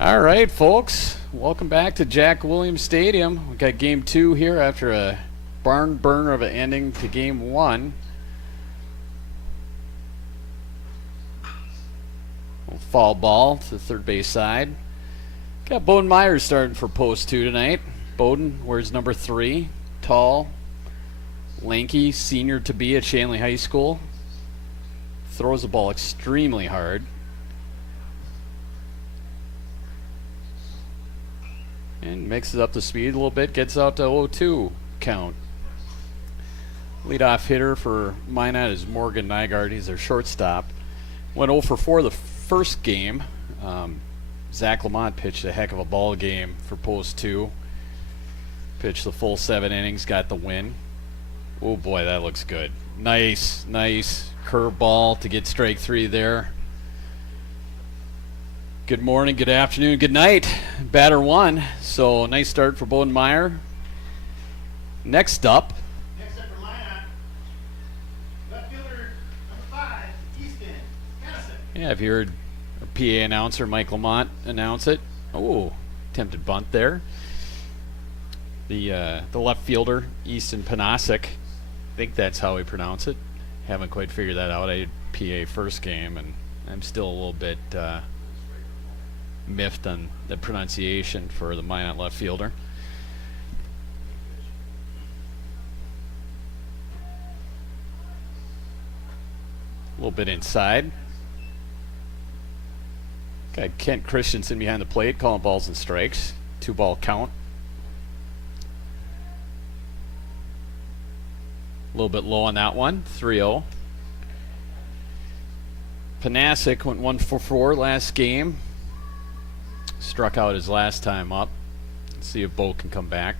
All right, folks. Welcome back to Jack Williams Stadium. We got game 2 here after a barn burner of an ending to game 1. Foul ball to the third base side. Got Bowden Meyer starting for post 2 tonight. Bowden wears number 3. Tall, lanky, senior to be at Shanley High School. Throws the ball extremely hard. And mixes up the speed a little bit, gets out to 0-2 count. Leadoff hitter for Minot is Morgan Nygaard. He's their shortstop. Went 0 for 4 the first game. Zach Lamont pitched a heck of a ball game for post 2. Pitched the full 7 innings, got the win. Oh boy, that looks good. Nice curveball to get strike 3 there. Good morning, good afternoon, good night. Batter 1. So nice start for Bowden Meyer. Next up for Minot, left fielder number 5, Easton, Madison. Yeah, I've heard our PA announcer Mike Lamont announce it. Oh, attempted bunt there. The left fielder, Easton Panasic. I think that's how we pronounce it. Haven't quite figured that out. I did PA first game, and I'm still a little bit miffed on the pronunciation for the Minot left fielder. A little bit inside. Got Kent Christensen behind the plate calling balls and strikes. 2-ball count. A little bit low on that one. 3-0. Panasic went 1 for 4 last game. Struck out his last time up. Let's see if Bo can come back.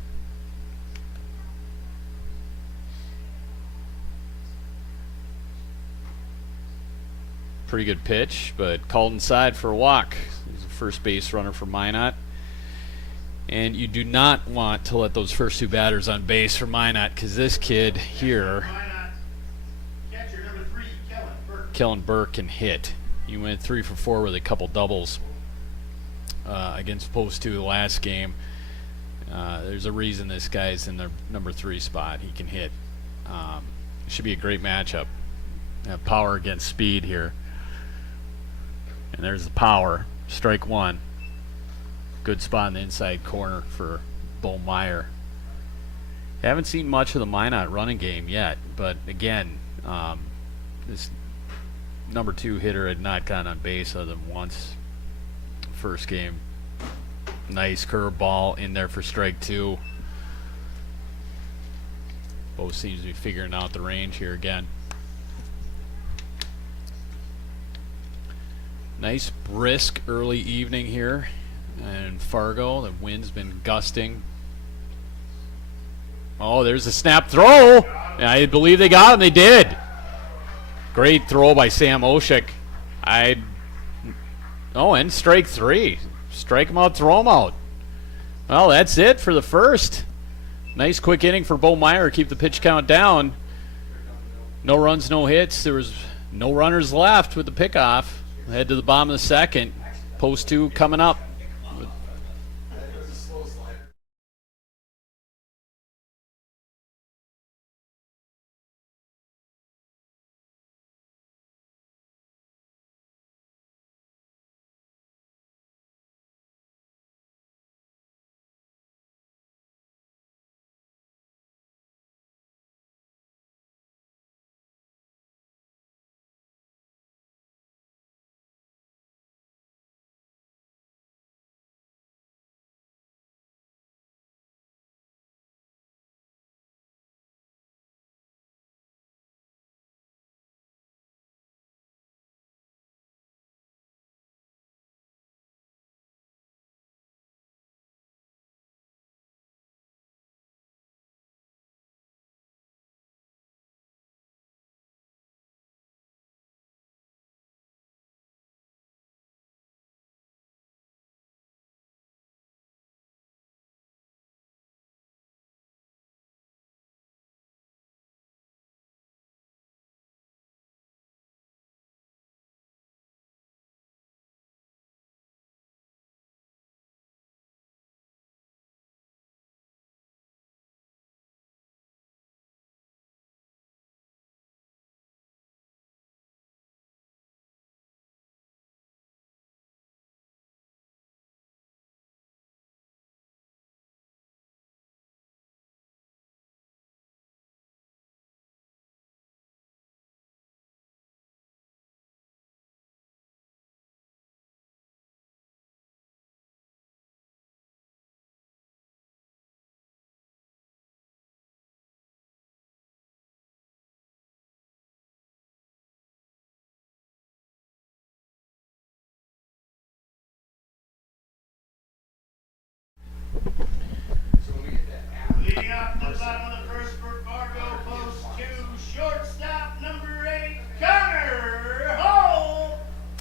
Pretty good pitch, but called inside for a walk. He's a first base runner for Minot. And you do not want to let those first 2 batters on base for Minot, because this kid here, Minot, catcher number 3, Kellen Burke, can hit. He went 3 for 4 with a couple doubles against post 2 the last game. There's a reason this guy's in the number 3 spot. He can hit. It should be a great matchup. Have power against speed here. And there's the power. Strike 1. Good spot in the inside corner for Bo Meyer. Haven't seen much of the Minot running game yet, but again, this number 2 hitter had not gotten on base other than once. First game. Nice curveball in there for strike 2. Bo seems to be figuring out the range here again. Nice brisk early evening here in Fargo. The wind's been gusting. Oh, there's a snap throw. I believe they got him. They did. Great throw by Sam Oshik. Oh, and strike 3. Strike him out, throw him out. Well, that's it for the first. Nice quick inning for Bo Meyer. Keep the pitch count down. No runs, no hits. There was no runners left with the pickoff. Head to the bottom of the second. Post 2 coming up.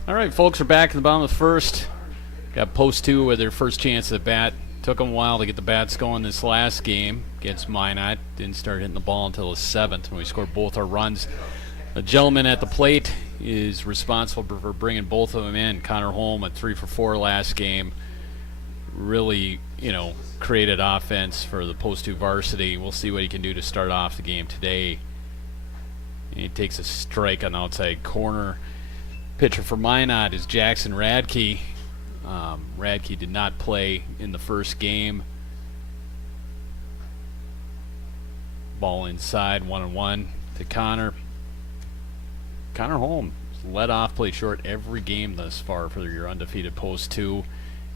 All right, folks, we're back at the bottom of the first. Got post 2 with their first chance at the bat. Took them a while to get the bats going this last game against Minot. Didn't start hitting the ball until the 7th when we scored both our runs. The gentleman at the plate is responsible for bringing both of them in. Connor Holm at 3 for 4 last game. Really, created offense for the post 2 varsity. We'll see what he can do to start off the game today. And he takes a strike on the outside corner. Pitcher for Minot is Jackson Radke. Radke did not play in the first game. Ball inside, 1-1 to Connor. Connor Holm led off, played short every game thus far for your undefeated post 2,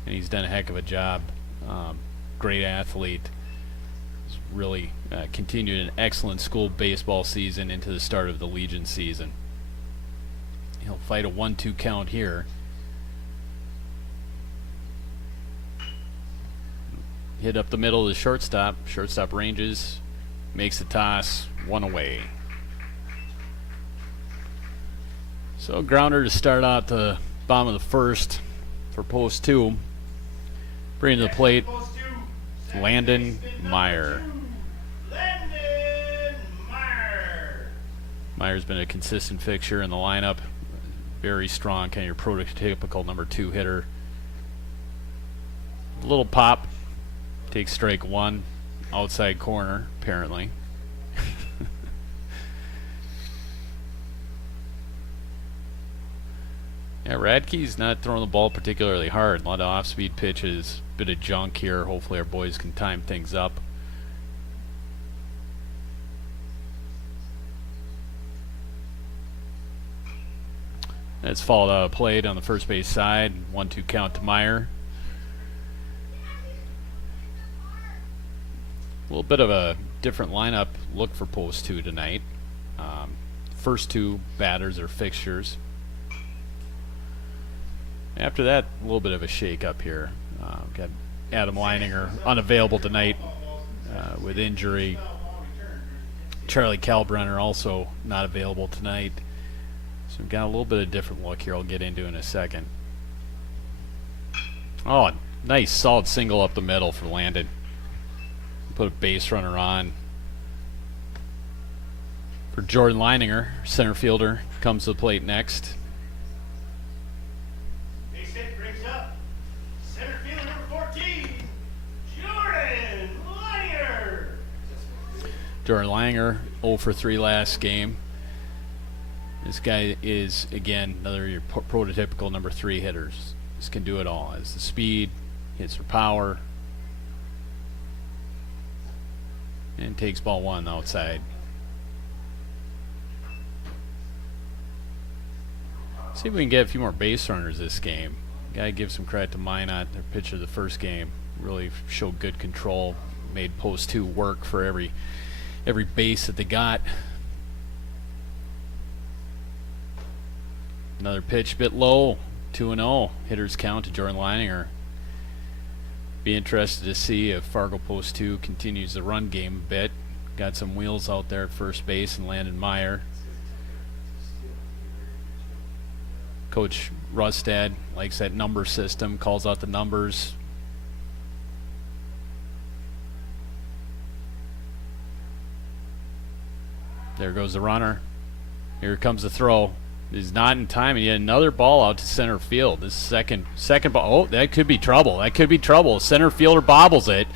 and he's done a heck of a job. Great athlete. He's really continued an excellent school baseball season into the start of the Legion season. He'll fight a 1-2 count here. Hit up the middle of the shortstop. Shortstop ranges, makes the toss, 1 away. So grounder to start out the bottom of the first for post 2. Bring to the plate, Landon Meyer. Landon Meyer. Meyer's been a consistent fixture in the lineup. Very strong, kind of your prototypical number 2 hitter. A little pop. Takes strike 1, outside corner, apparently. Yeah, Radke's not throwing the ball particularly hard. A lot of off-speed pitches, bit of junk here. Hopefully our boys can time things up. That's followed out of plate on the first base side. 1-2 count to Meyer. A little bit of a different lineup look for post 2 tonight. First 2 batters are fixtures. After that, a little bit of a shake-up here. Got Adam Leininger unavailable tonight with injury. Charlie Kalbrunner also not available tonight. So we've got a little bit of different look here I'll get into in a second. Oh, a nice solid single up the middle for Landon. Put a base runner on. For Jordan Leininger, center fielder, comes to the plate next. Base hit brings up center fielder number 14, Jordan Leininger. Jordan Leininger, 0 for 3 last game. This guy is, again, another of your prototypical number 3 hitters. This can do it all. Has the speed, hits for power, and takes ball 1 outside. See if we can get a few more base runners this game. Gotta give some credit to Minot, their pitcher the first game. Really showed good control. Made post 2 work for every base that they got. Another pitch, bit low. 2-0. Hitters count to Jordan Leininger. Be interested to see if Fargo post 2 continues the run game a bit. Got some wheels out there at first base and Landon Meyer. Coach Rustad likes that number system, calls out the numbers. There goes the runner. Here comes the throw. He's not in time, and yet another ball out to center field. This second ball. Oh, that could be trouble. That could be trouble. Center fielder bobbles it.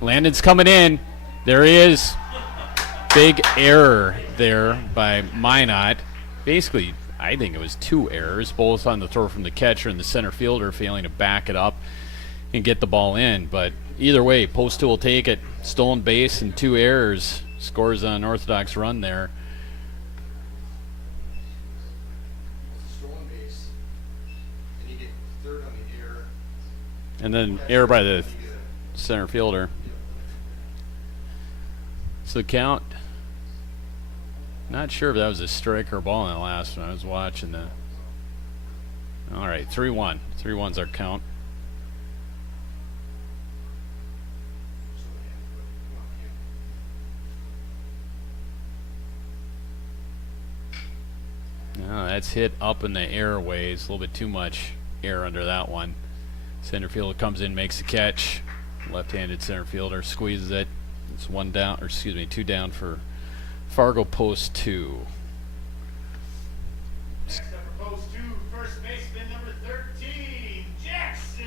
Landon's coming in. There he is. Big error there by Minot. Basically, I think it was 2 errors, both on the throw from the catcher and the center fielder failing to back it up and get the ball in. But either way, post 2 will take it. Stolen base and 2 errors. Scores an unorthodox run there. And then error by the center fielder. So the count, not sure if that was a strike or a ball in the last one. I was watching the. All right, 3-1. 3-1's our count. Oh, that's hit up in the airways. A little bit too much air under that one. Center fielder comes in, makes the catch. Left-handed center fielder squeezes it. It's one down, or excuse me, two down for Fargo post 2. Next up for post 2, first baseman number 13, Jackson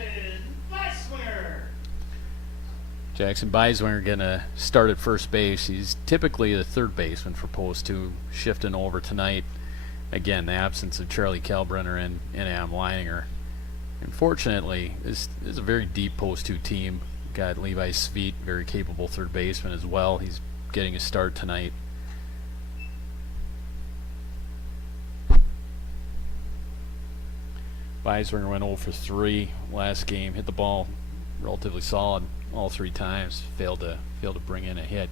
Weisswinger. Jackson Beiswinger gonna start at first base. He's typically the third baseman for post 2, shifting over tonight. Again, the absence of Charlie Kalbrenner and Adam Leininger. Unfortunately, this is a very deep post 2 team. Got Levi Sveet, very capable third baseman as well. He's getting a start tonight. Beiswinger went 0 for 3 last game. Hit the ball relatively solid all 3 times. Failed to bring in a hit.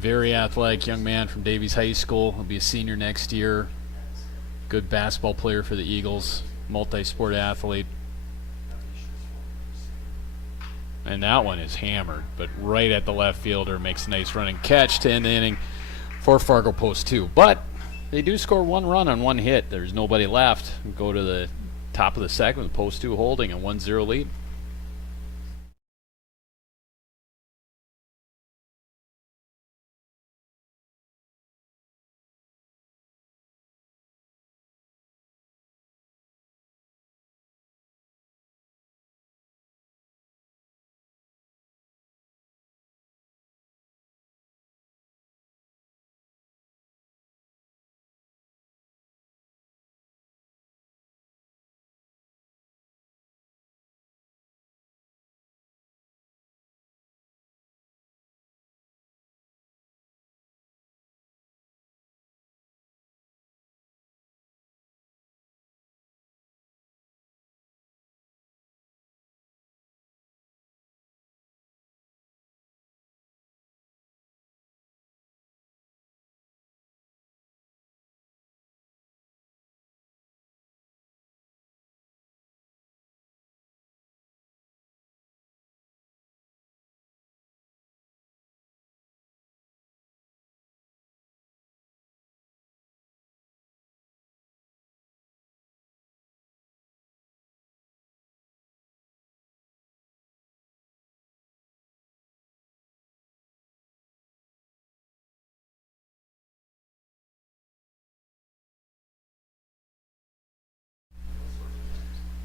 Very athletic young man from Davies High School. He'll be a senior next year. Good basketball player for the Eagles. Multi-sport athlete. And that one is hammered, but right at the left fielder. Makes a nice running catch to end the inning for Fargo post 2. But they do score 1 run on 1 hit. There's nobody left. Go to the top of the second with post 2 holding a 1-0 lead.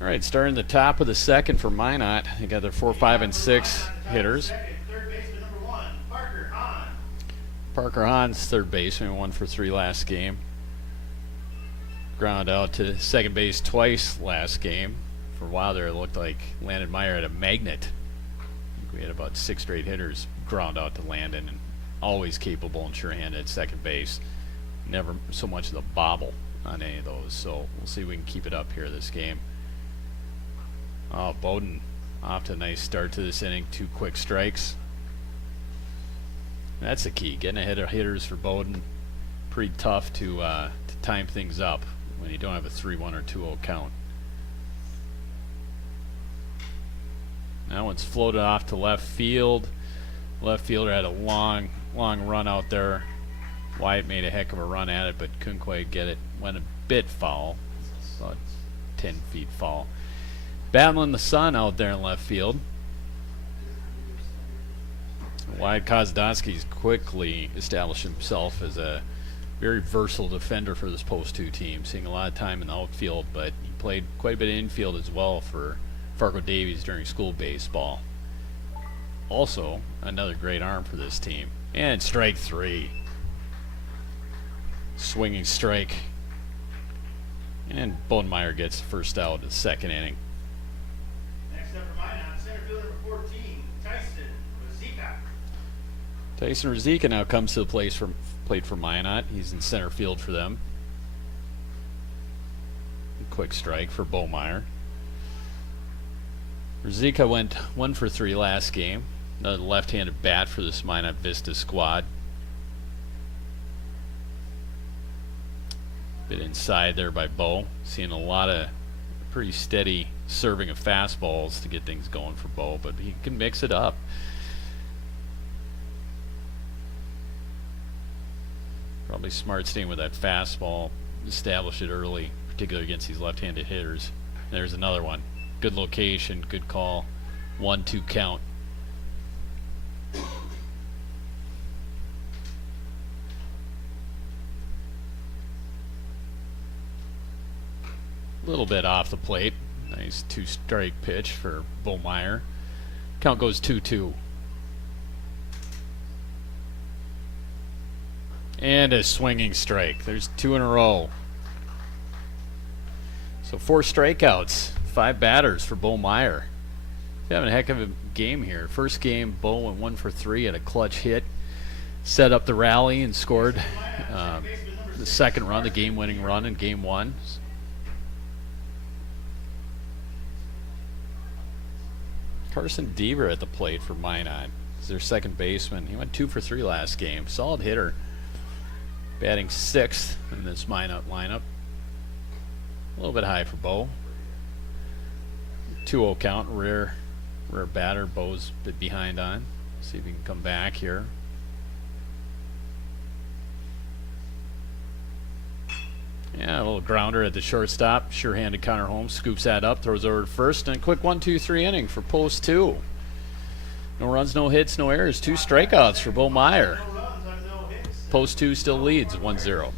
All right, starting the top of the second for Minot. They got their 4, 5, and 6 hitters. Third baseman number 1, Parker Hahn. Parker Hahn's third baseman, 1 for 3 last game. Ground out to second base twice last game. For a while there, it looked like Landon Meyer had a magnet. I think we had about 6 straight hitters ground out to Landon, and always capable and sure-handed at second base. Never so much as a bobble on any of those. So we'll see if we can keep it up here this game. Oh, Bowden off to a nice start to this inning. 2 quick strikes. That's the key. Getting ahead of hitters for Bowden. Pretty tough to time things up when you don't have a 3-1 or 2-0 count. That one's floated off to left field. Left fielder had a long run out there. Wyatt made a heck of a run at it, but couldn't quite get it. Went a bit foul. About 10 feet foul. Battling the sun out there in left field. Wyatt Kozadowski's quickly established himself as a very versatile defender for this post 2 team, seeing a lot of time in the outfield, but he played quite a bit of infield as well for Fargo Davies during school baseball. Also, another great arm for this team. And strike 3. Swinging strike. And Bonemeyer gets the first out in the second inning. Next up for Minot, center fielder number 14, Tyson Rosika. Tyson Rosika now comes to the plate for Minot. He's in center field for them. Quick strike for Bonemeyer. Rosika went 1 for 3 last game. Another left-handed bat for this Minot Vista squad. Bit inside there by Bo. Seeing a lot of pretty steady serving of fastballs to get things going for Bo, but he can mix it up. Probably smart staying with that fastball. Establish it early, particularly against these left-handed hitters. There's another one. Good location, good call. 1-2 count. A little bit off the plate. Nice 2-strike pitch for Meyer. Count goes 2-2. And a swinging strike. There's 2 in a row. So 4 strikeouts, 5 batters for Meyer. He's having a heck of a game here. First game, Bo went 1 for 3 at a clutch hit. Set up the rally and scored the second run, the game-winning run in game 1. Carson Deaver at the plate for Minot. He's their second baseman. He went 2 for 3 last game. Solid hitter. Batting 6th in this Minot lineup. A little bit high for Bo. 2-0 count. Rare batter. Bo's a bit behind on. See if he can come back here. Yeah, a little grounder at the shortstop. Sure-handed Connor Holmes scoops that up, throws over to first, and a quick 1-2-3 inning for post 2. No runs, no hits, no errors. 2 strikeouts for Meyer. Post 2 still leads 1-0.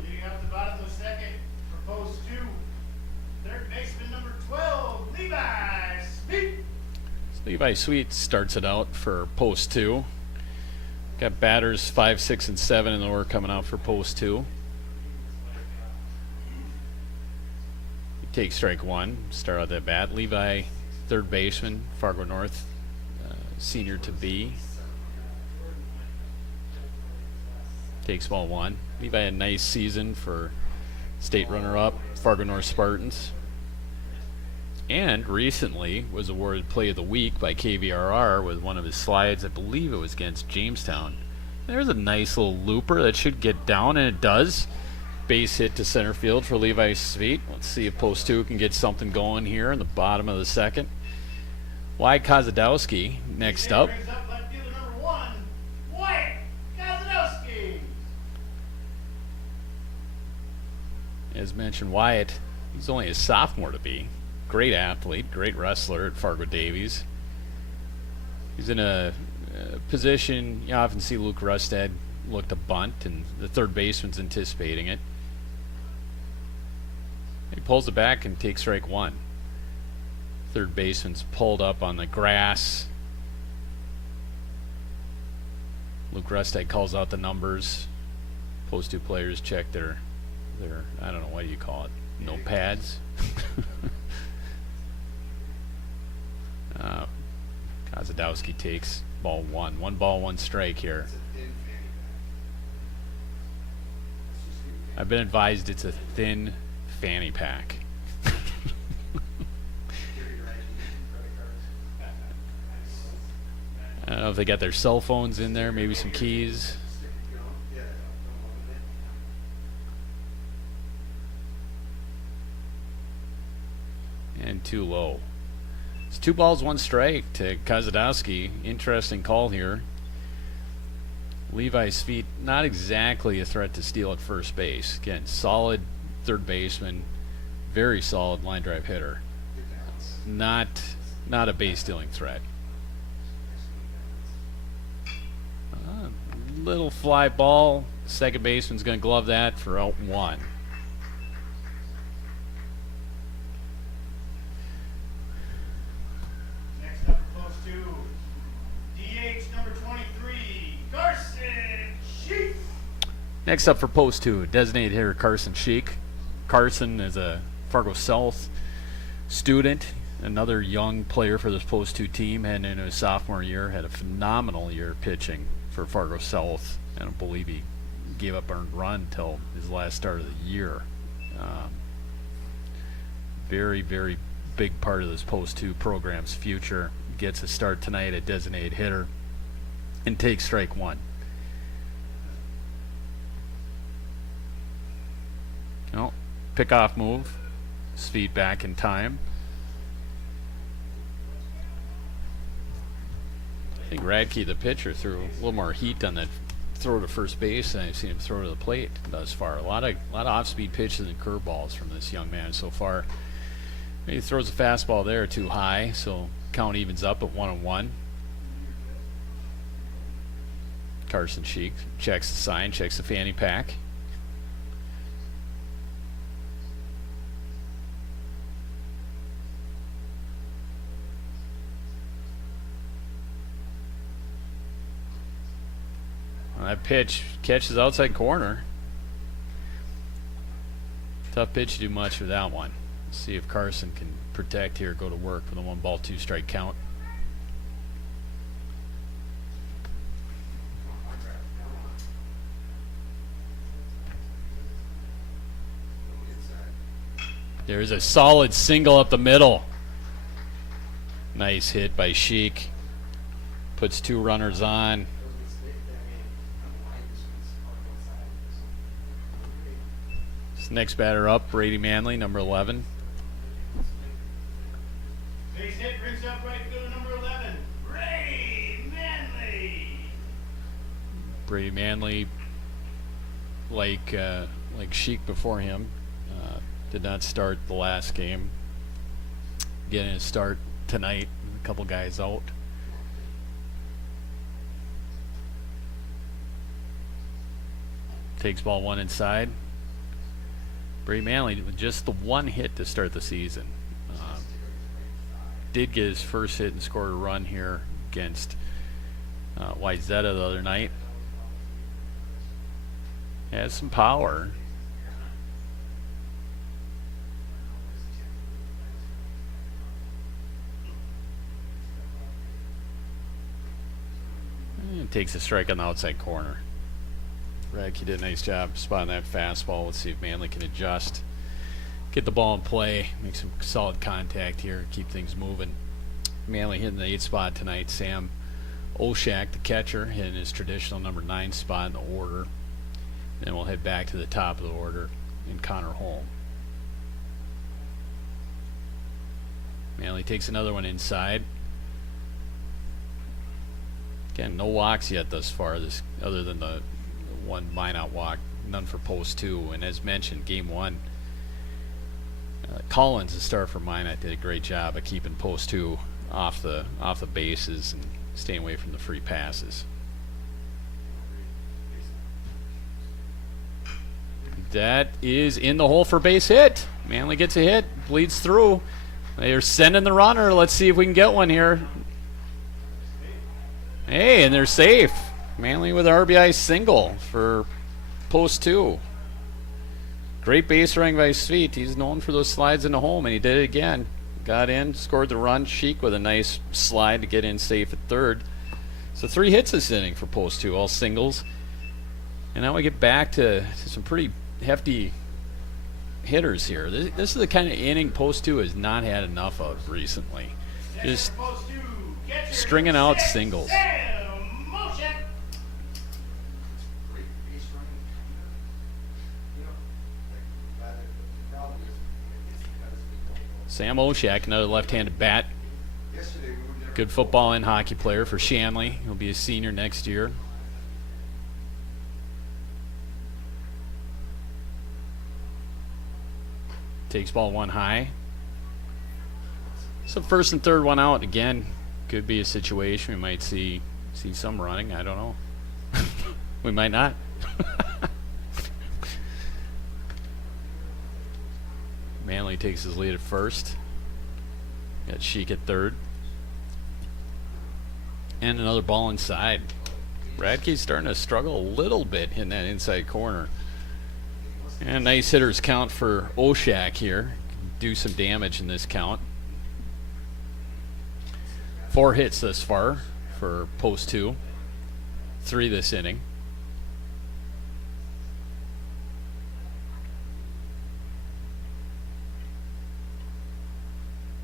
Leading up the bottom of the second for post 2. Third baseman number 12, Levi Sweet. Levi Sweet starts it out for post 2. Got batters 5, 6, and 7 in the order coming out for post 2. He takes strike 1. Start out that bat. Levi, third baseman, Fargo North, senior to be. Takes ball 1. Levi had a nice season for state runner-up, Fargo North Spartans. And recently was awarded Play of the Week by KVRR with one of his slides. I believe it was against Jamestown. There's a nice little looper that should get down, and it does. Base hit to center field for Levi Sweet. Let's see if post 2 can get something going here in the bottom of the second. Wyatt Kozadowski next up. Brings up left fielder number 1, Wyatt Kozadowski. As mentioned, Wyatt, he's only a sophomore to be. Great athlete, great wrestler at Fargo Davies. He's in a position you often see Luke Rustad look to bunt, and the third baseman's anticipating it. He pulls it back and takes strike 1. Third baseman's pulled up on the grass. Luke Rustad calls out the numbers. Post 2 players check their I don't know, what do you call it, notepads. Kozadowski takes ball 1. 1 ball, 1 strike here. I've been advised it's a thin fanny pack. I don't know if they got their cell phones in there, maybe some keys. And too low. It's 2 balls, 1 strike to Kozadowski. Interesting call here. Levi's feet, not exactly a threat to steal at first base. Again, solid third baseman, very solid line drive hitter. Not a base stealing threat. Little fly ball. Second baseman's going to glove that for out 1. Next up for post 2, DH number 23, Carson Sheik. Next up for post 2, designated hitter Carson Sheik. Carson is a Fargo South student, another young player for this post 2 team, heading into his sophomore year. Had a phenomenal year pitching for Fargo South. I don't believe he gave up earned run until his last start of the year. Very, very big part of this post 2 program's future. Gets a start tonight at designated hitter and takes strike 1. Oh, pick-off move. His feet back in time. I think Radke, the pitcher, threw a little more heat on that throw to first base than I've seen him throw to the plate thus far. A lot of off-speed pitches and curveballs from this young man so far. He throws a fastball there too high, so count evens up at 1-1. Carson Sheik checks the sign, checks the fanny pack. That pitch catches outside corner. Tough pitch to do much with that one. Let's see if Carson can protect here, go to work with a 1 ball, 2 strike count. There's a solid single up the middle. Nice hit by Sheik. Puts 2 runners on. Next batter up, Brady Manley, number 11. Base hit brings up right fielder number 11, Ray Manley. Brady Manley, like Sheik before him, did not start the last game. Getting a start tonight, a couple guys out. Takes ball 1 inside. Brady Manley with just the 1 hit to start the season. Did get his first hit and scored a run here against Wyzetta the other night. Has some power. And takes a strike on the outside corner. Radke did a nice job spotting that fastball. Let's see if Manley can adjust. Get the ball in play. Make some solid contact here. Keep things moving. Manley hitting the 8th spot tonight. Sam Oshak, the catcher, hitting his traditional number 9 spot in the order. Then we'll head back to the top of the order in Connor Holm. Manley takes another one inside. Again, no walks yet thus far, this other than the 1 Minot walk, none for post 2. And as mentioned, game 1, Collins, the star for Minot, did a great job of keeping post 2 off the bases and staying away from the free passes. That is in the hole for base hit. Manley gets a hit, bleeds through. They're sending the runner. Let's see if we can get one here. Hey, and they're safe. Manley with an RBI single for post 2. Great base running by his feet. He's known for those slides into home, and he did it again. Got in, scored the run. Sheik with a nice slide to get in safe at third. So 3 hits this inning for post 2, all singles. And now we get back to some pretty hefty hitters here. This is the kind of inning post 2 has not had enough of recently. Just Post 2, Catcher stringing number out 6, singles. Sam Moshek. Great base running. You know, like, the problem is because we don't know. Sam Oshak, another left-handed bat. Yesterday we were never. Good football and hockey player for Shanley. He'll be a senior next year. Takes ball one high. So first and third one out again. Could be a situation we might see some running. I don't know. We might not. Manley takes his lead at first. Got Sheik at third. And another ball inside. Radke's starting to struggle a little bit in that inside corner. And nice hitters count for Oshak here. Do some damage in this count. 4 hits thus far for post 2. 3 this inning.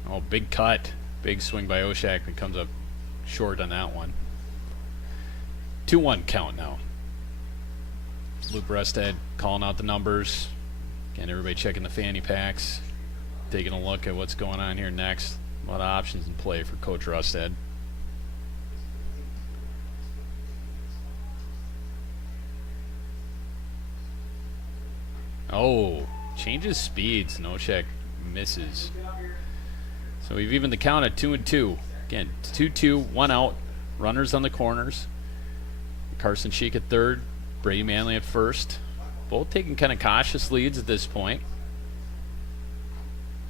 Oh, big cut. Big swing by Oshak, but comes up short on that one. 2-1 count now. Luke Rusted calling out the numbers. Again, everybody checking the fanny packs. Taking a look at what's going on here next. A lot of options in play for Coach Rusted. Oh, changes speeds. Oshak misses. So we've evened the count at 2-2. Again, 2-2, 1 out. Runners on the corners. Carson Sheik at third. Brady Manley at first. Both taking kind of cautious leads at this point.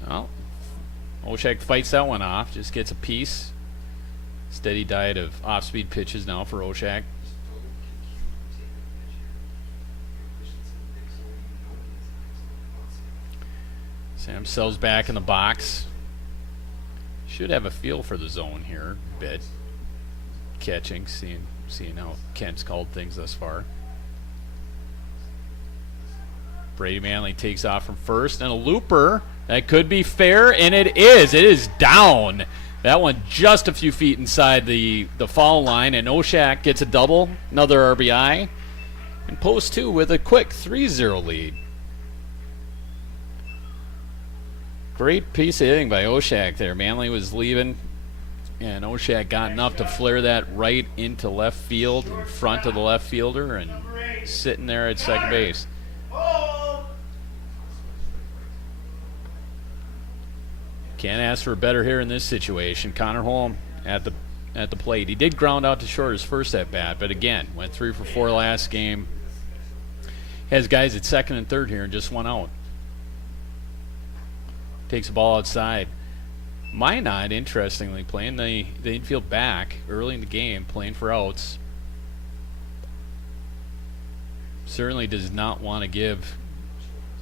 Well, Oshak fights that one off. Just gets a piece. Steady diet of off-speed pitches now for Oshak. Sam sells back in the box. Should have a feel for the zone here a bit. Catching, seeing how Kent's called things thus far. Brady Manley takes off from first, and a looper. That could be fair, and it is. It is down. That one just a few feet inside the foul line, and Oshak gets a double, another RBI, and post 2 with a quick 3-0 lead. Great piece of hitting by Oshak there. Manley was leaving, and Oshak got enough to flare that right into left field, in front of the left fielder, and sitting there at second base. Can't ask for a better here in this situation. Connor Holm at the plate. He did ground out to short his first at bat, but again went 3 for 4 last game. Has guys at second and third here and just 1 out. Takes the ball outside. Minot, interestingly, playing the infield back early in the game, playing for outs. Certainly does not want to give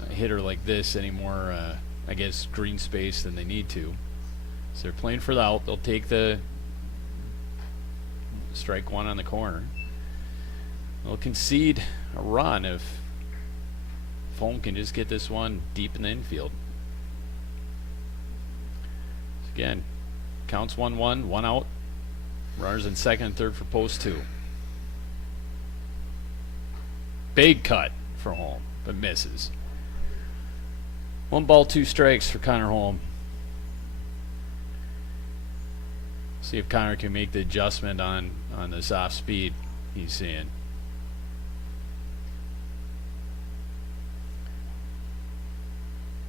a hitter like this any more, I guess, green space than they need to. So they're playing for the out. They'll take the strike one on the corner. They'll concede a run if Foam can just get this one deep in the infield. Again, counts 1-1, 1 out. Runners in second and third for post 2. Big cut for Holm, but misses. 1 ball, 2 strikes for Connor Holm. See if Connor can make the adjustment on this off speed he's seeing.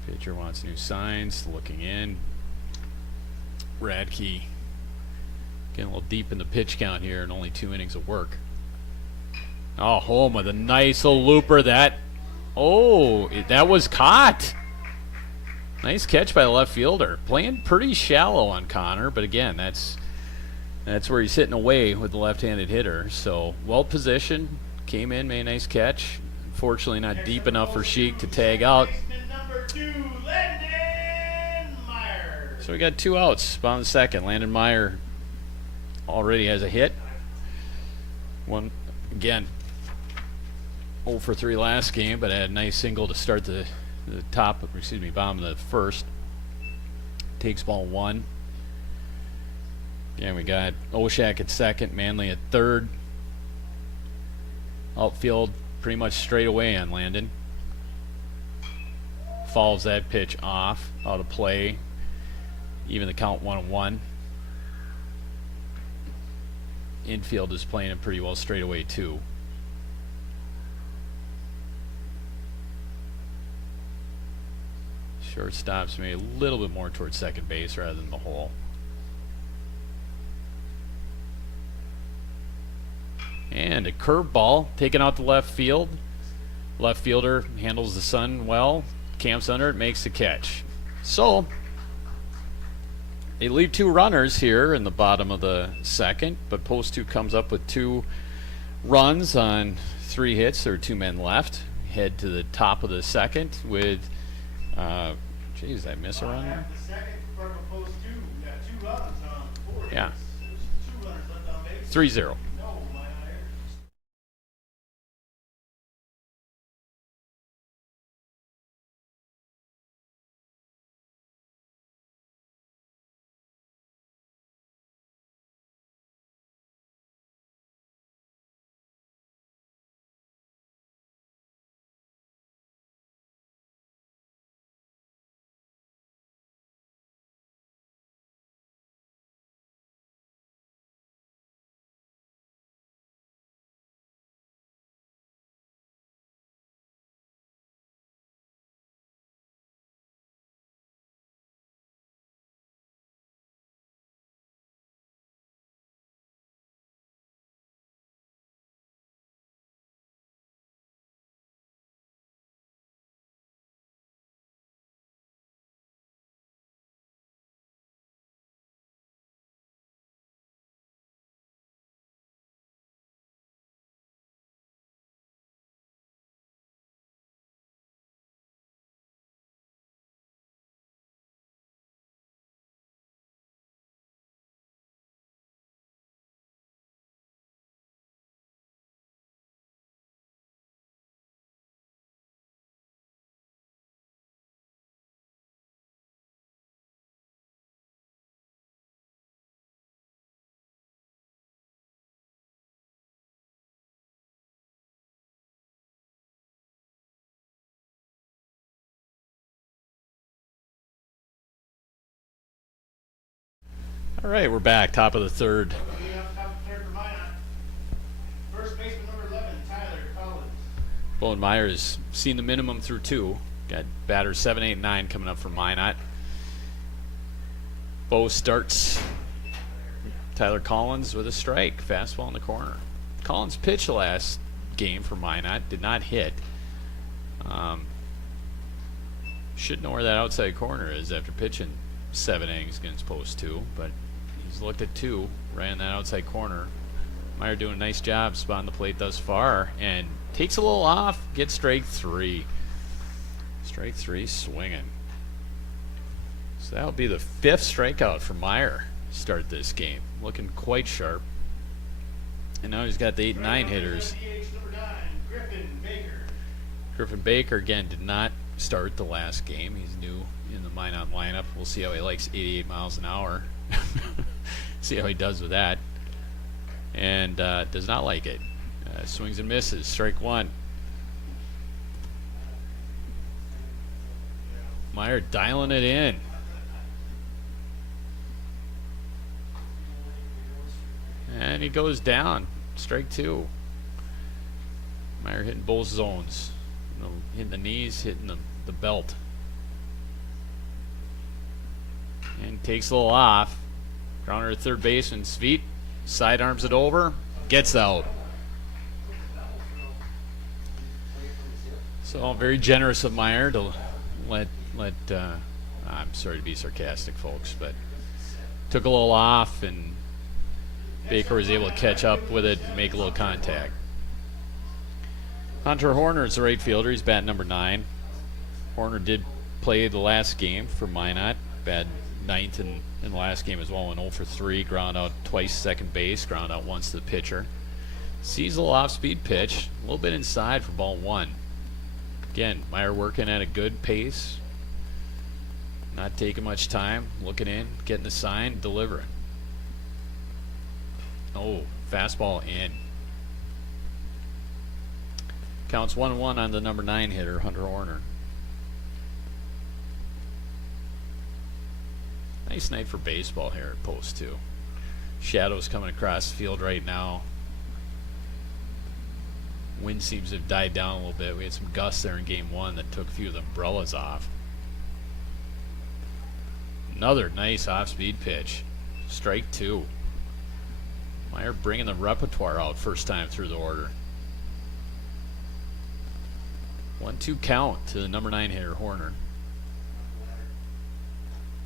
Pitcher wants new signs, looking in. Radke getting a little deep in the pitch count here and only 2 innings of work. Oh, Holm with a nice little looper. That was caught. Nice catch by the left fielder. Playing pretty shallow on Connor, but again, that's where he's hitting away with the left-handed hitter. So well positioned, came in, made a nice catch. Unfortunately, not deep enough for Sheik to tag out. So we got 2 outs on the second. Landon Meyer already has a hit. One again, 0 for 3 last game, but had a nice single to start the bottom of the first. Takes ball 1. Again, we got Oshak at second, Manley at third. Outfield pretty much straight away on Landon. Fouls that pitch off, out of play. Even the count 1-1. Infield is playing it pretty well straight away too. Shortstop's maybe a little bit more towards second base rather than the hole. And a curveball taken out to left field. Left fielder handles the sun well, camps under it, makes the catch. So they leave 2 runners here in the bottom of the second, but post 2 comes up with 2 runs on 3 hits. There are 2 men left. Head to the top of the second with, geez, I miss a run there? The second for post 2, we got 2 runs on 4 hits. Yeah. There's 2 runners left on base. 3-0. No, Meyer. All right, we're back. Top of the third. Leading up top of the third for Minot. First baseman number 11, Tyler Collins. Bowen Meyer's seen the minimum through 2. Got batters 7, 8, 9 coming up for Minot. Bo starts. Tyler Collins with a strike. Fastball in the corner. Collins pitched the last game for Minot. Did not hit. Should know where that outside corner is after pitching 7 innings against post 2. But he's looked at 2. Ran that outside corner. Meyer doing a nice job spotting the plate thus far. And takes a little off. Gets strike 3. Strike 3 swinging. So that'll be the 5th strikeout for Meyer to start this game. Looking quite sharp. And now he's got the 8 and 9 hitters. DH number 9, Griffin Baker. Griffin Baker, again, did not start the last game. He's new in the Minot lineup. We'll see how he likes 88 miles an hour. See how he does with that. And does not like it. Swings and misses. Strike 1. Meyer dialing it in. And he goes down. Strike 2. Meyer hitting both zones. You know, hitting the knees, hitting the belt. And takes a little off. Grounder at third baseman. Sveet sidearms it over. Gets out. So very generous of Meyer to let I'm sorry to be sarcastic, folks, but took a little off, and Baker was able to catch up with it and make a little contact. Hunter Horner is the right fielder. He's bat number 9. Horner did play the last game for Minot. Bad 9th in the last game as well. Went 0 for 3. Ground out twice second base. Ground out once to the pitcher. Sees a little off-speed pitch. A little bit inside for ball 1. Again, Meyer working at a good pace. Not taking much time. Looking in, getting the sign, delivering. Oh, fastball in. Counts 1-1 on the number 9 hitter, Hunter Horner. Nice night for baseball here at Post 2. Shadows coming across the field right now. Wind seems to have died down a little bit. We had some gusts there in game 1 that took a few of the umbrellas off. Another nice off-speed pitch. Strike 2. Meyer bringing the repertoire out first time through the order. 1-2 count to the number 9 hitter, Horner.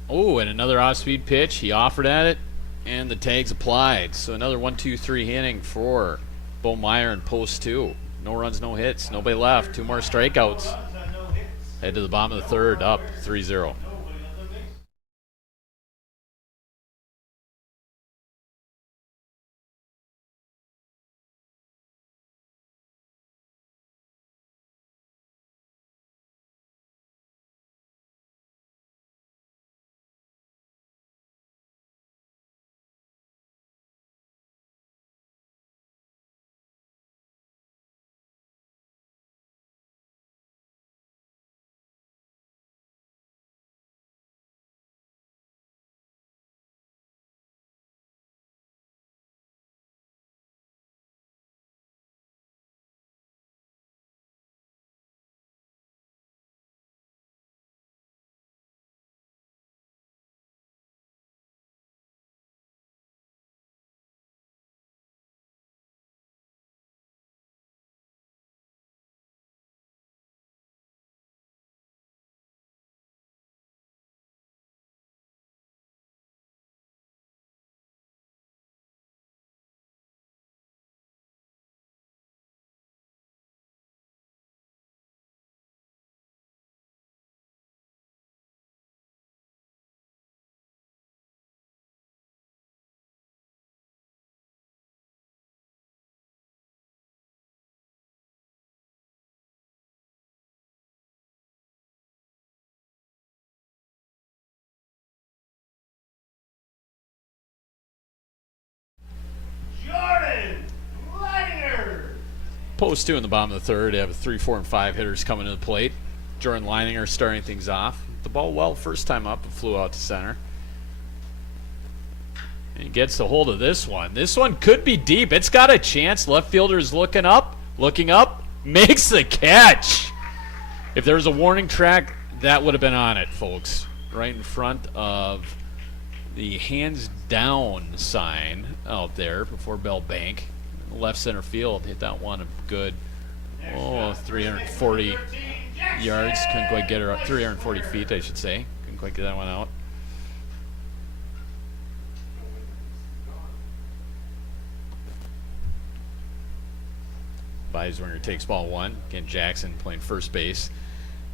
Oh, and another off-speed pitch. He offered at it, and the tag's applied. So another 1-2-3 inning for Bo Meyer in Post 2. No runs, no hits. Nobody left. 2 more strikeouts. Head to the bottom of the third, up 3-0. Post 2 in the bottom of the third. They have 3, 4, and 5 hitters coming to the plate. Jordan Leininger starting things off. The ball well first time up. It flew out to center. And he gets a hold of this one. This one could be deep. It's got a chance. Left fielder's looking up, makes the catch. If there was a warning track, that would have been on it, folks. Right in front of the hands down sign out there before Bell Bank. Left center field, hit that one a good 340 yards. Couldn't quite get her up. 340 feet, I should say. Couldn't quite get that one out. Beiswinger takes ball 1. Again, Jackson playing first base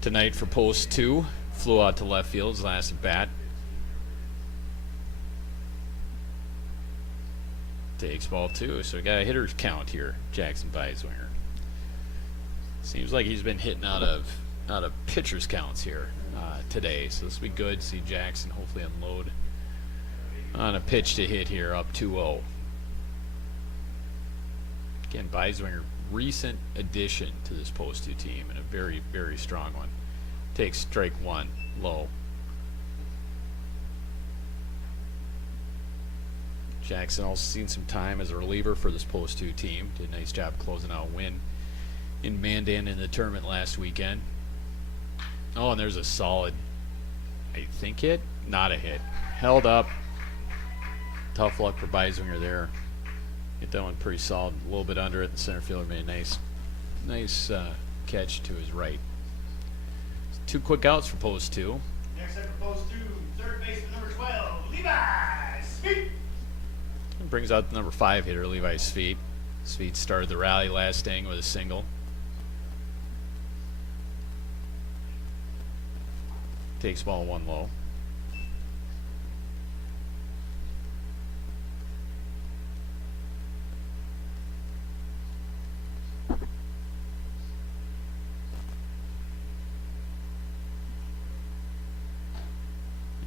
tonight for Post 2. Flew out to left field his last at bat. Takes ball 2, so we got a hitter's count here. Jackson Beiswinger. Seems like he's been hitting out of pitcher's counts here today, so this will be good to see Jackson hopefully unload on a pitch to hit here, up 2-0. Again, Beiswinger, recent addition to this Post 2 team, and a very, very strong one. Takes strike 1, low. Jackson also seen some time as a reliever for this Post 2 team. Did a nice job closing out a win in Mandan in the tournament last weekend. Oh, and there's a solid, I think, hit? Not a hit. Held up. Tough luck for Beiswinger there. Get that one pretty solid. A little bit under it. The center fielder made a nice catch to his right. 2 quick outs for Post 2. Next up for Post 2, third baseman number 12, Levi Speed. Brings out the number 5 hitter, Levi Sveet. Sveet started the rally last inning with a single. Takes ball 1 low.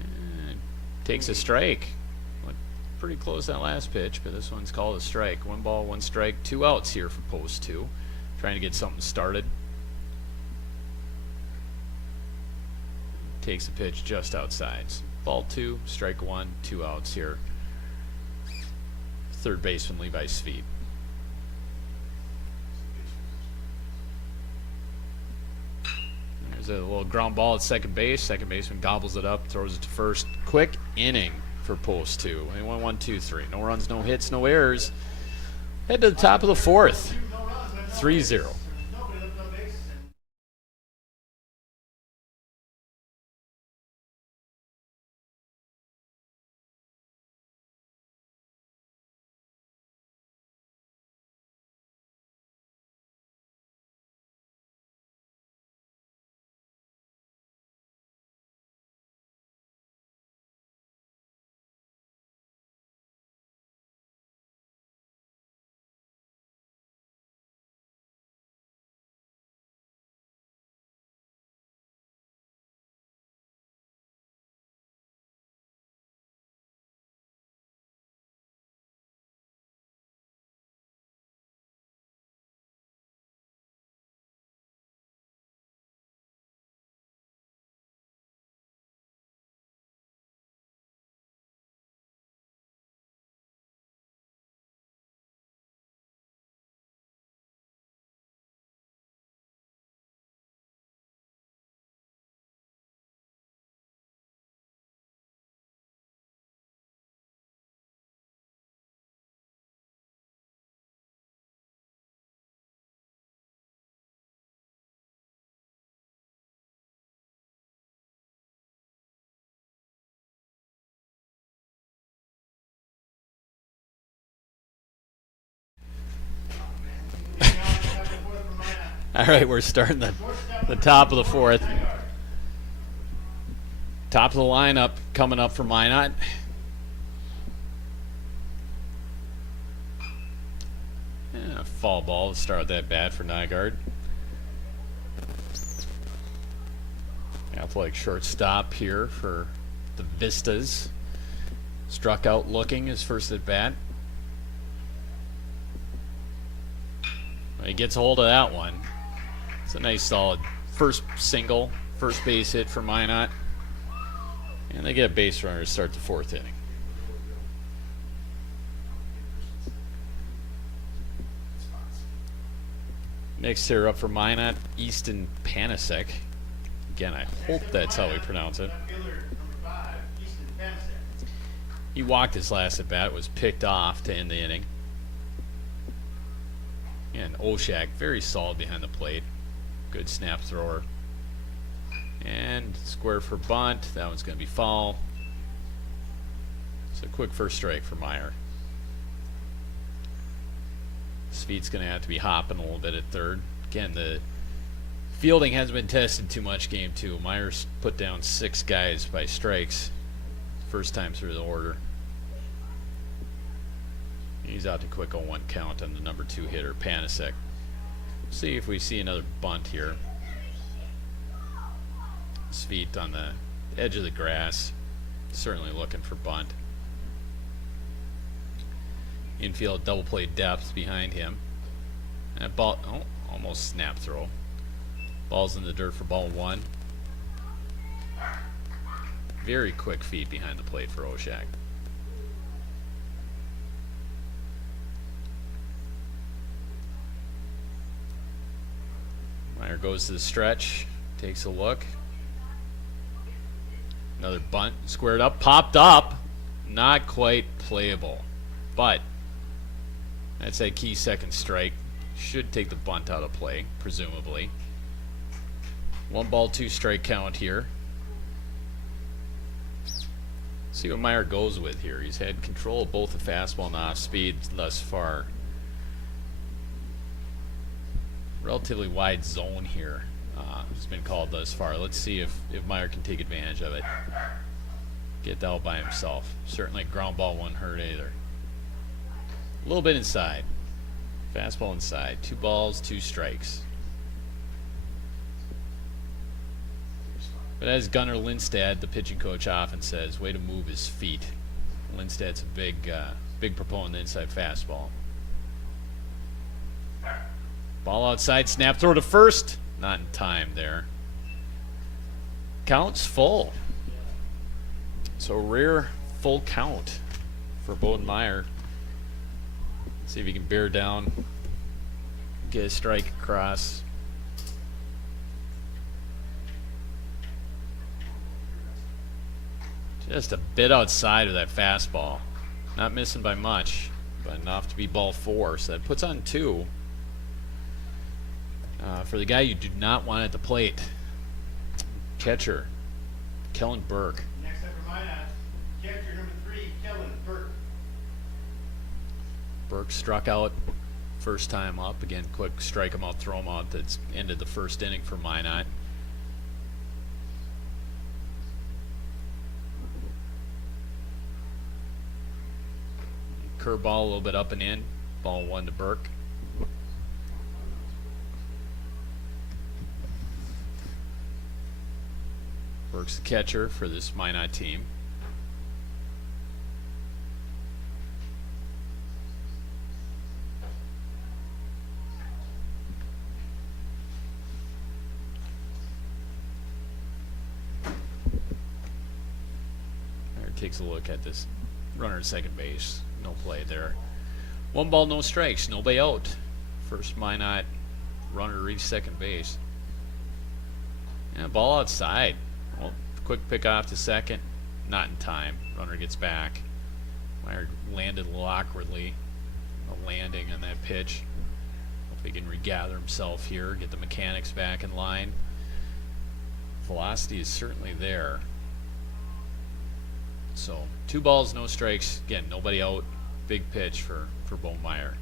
And takes a strike. pretty close that last pitch, but this one's called a strike. 1 ball, 1 strike, 2 outs here for post 2. Trying to get something started. Takes the pitch just outside. Ball 2, strike 1, 2 outs here. Third baseman Levi Sveit. There's a little ground ball at second base. Second baseman gobbles it up, throws it to first. Quick inning for post 2. And 1, 1, 2, 3. No runs, no hits, no errors. Head to the top of the 4th. 3-0. Nobody left on base. And All right, we're starting the top of the 4th. Top of the lineup coming up for Minot. Yeah, fall ball to start that bat for Nygaard. Athletic shortstop here for the Vistas. Struck out looking his first at bat. He gets a hold of that one. It's a nice solid first single, first base hit for Minot. And they get a base runner to start the 4th inning. Next hitter up for Minot, Easton Panasek. Again, I hope that's how we pronounce it. fielder number 5, Easton Panasek. He walked his last at bat, was picked off to end the inning. And Oshak, very solid behind the plate. Good snap thrower. And square for bunt. That one's going to be foul. So quick first strike for Meyer. Sveit's going to have to be hopping a little bit at third. Again, the fielding hasn't been tested too much game 2. Meyer's put down 6 guys by strikes. First time through the order. He's out to quick 0-1 count on the number 2 hitter, Panasek. See if we see another bunt here. Sveit on the edge of the grass. Certainly looking for bunt. Infield double play depth behind him. That ball, oh, almost snap throw. Ball's in the dirt for ball 1. Very quick feet behind the plate for Oshak. Meyer goes to the stretch, takes a look. Another bunt, squared up, popped up. Not quite playable, but that's that key second strike. Should take the bunt out of play, presumably. 1 ball, 2 strike count here. See what Meyer goes with here. He's had control of both the fastball and off speed thus far. Relatively wide zone here has been called thus far. Let's see if Meyer can take advantage of it. Get that out by himself. Certainly ground ball won't hurt either. A little bit inside. Fastball inside. 2 balls, 2 strikes. But as Gunnar Lindstad, the pitching coach, often says, way to move his feet. Lindstedt's a big proponent of the inside fastball. Ball outside, snap throw to first. Not in time there. Counts full. So rare full count for Bowden Meyer. See if he can bear down, get a strike across. Just a bit outside of that fastball. Not missing by much, but enough to be ball 4. So that puts on 2. For the guy you do not want at the plate, catcher, Kellen Burke. Next up for Minot, catcher number 3, Kellen Burke. Burke struck out first time up. Again, quick strike him out, throw him out. That's ended the first inning for Minot. Curveball a little bit up and in. Ball 1 to Burke. Burke's the catcher for this Minot team. There, takes a look at this runner at second base. No play there. 1 ball, no strikes. Nobody out. First Minot runner to reach second base. And ball outside. Well, quick pick off to second. Not in time. Runner gets back. Meyer landed a little awkwardly. A landing on that pitch. Hope he can regather himself here. Get the mechanics back in line. Velocity is certainly there. So 2 balls, no strikes. Again, nobody out. Big pitch for Bo Meyer.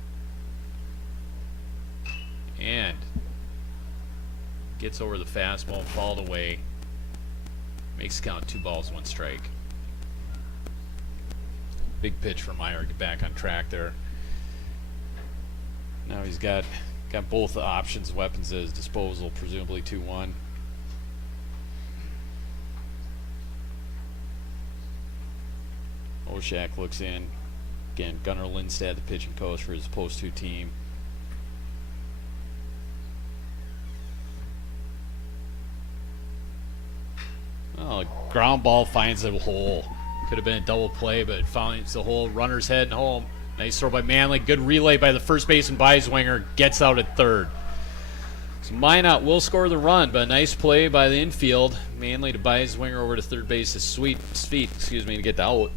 And gets over the fastball, fouled away. Makes the count 2 balls, 1 strike. Big pitch for Meyer to get back on track there. Now he's got both options, weapons at his disposal, presumably 2-1. Oshak looks in. Again, Gunnar Lindstedt, the pitching coach for his post 2 team. Oh, ground ball finds a hole. Could have been a double play, but it finds the hole. Runner's heading home. Nice throw by Manley. Good relay by the first baseman, Beiswinger. Gets out at third. So Minot will score the run, but a nice play by the infield. Manley to Beiswinger over to third base. His feet, to get the out.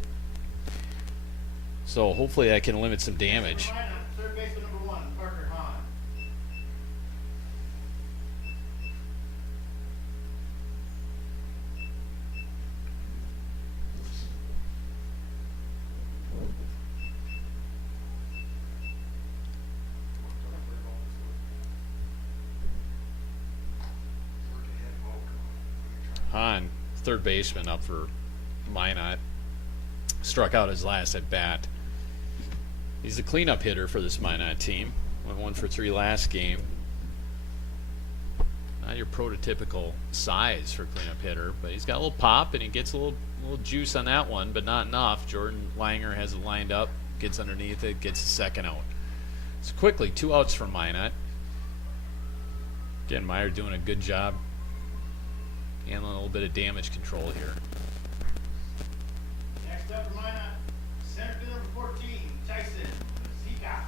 So hopefully that can limit some damage. Minot, third baseman number 1, Parker Hahn. Hahn, third baseman up for Minot. Struck out his last at bat. He's the cleanup hitter for this Minot team. Went 1 for 3 last game. Not your prototypical size for cleanup hitter, but he's got a little pop and he gets a little juice on that one, but not enough. Jordan Langer has it lined up, gets underneath it, gets the second out. So quickly, 2 outs for Minot. Again, Meyer doing a good job handling a little bit of damage control here. Next up for Minot, center fielder number 14, Tyson Zika.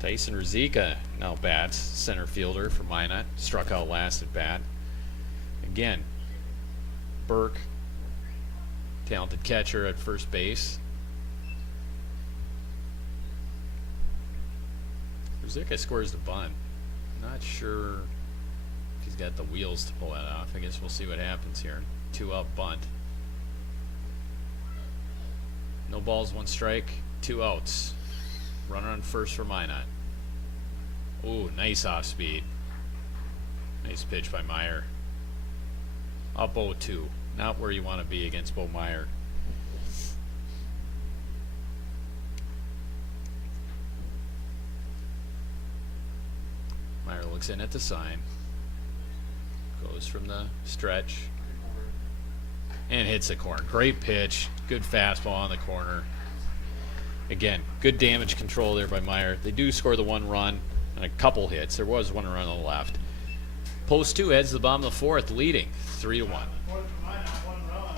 Tyson Rizika now bats, center fielder for Minot. Struck out last at bat. Again, Burke, talented catcher at first base. Rizika scores the bunt. Not sure if he's got the wheels to pull that off. I guess we'll see what happens here. 2 out bunt. No balls, 1 strike, 2 outs. Runner on first for Minot. Ooh, nice off speed. Nice pitch by Meyer. Up 0-2. Not where you want to be against Bo Meyer. Meyer looks in at the sign. Goes from the stretch. And hits the corner. Great pitch. Good fastball on the corner. Again, good damage control there by Meyer. They do score the 1 run and a couple hits. There was 1 run on the left. Post 2 heads to the bottom of the 4th, leading 3-1. Fourth for Minot, 1 run.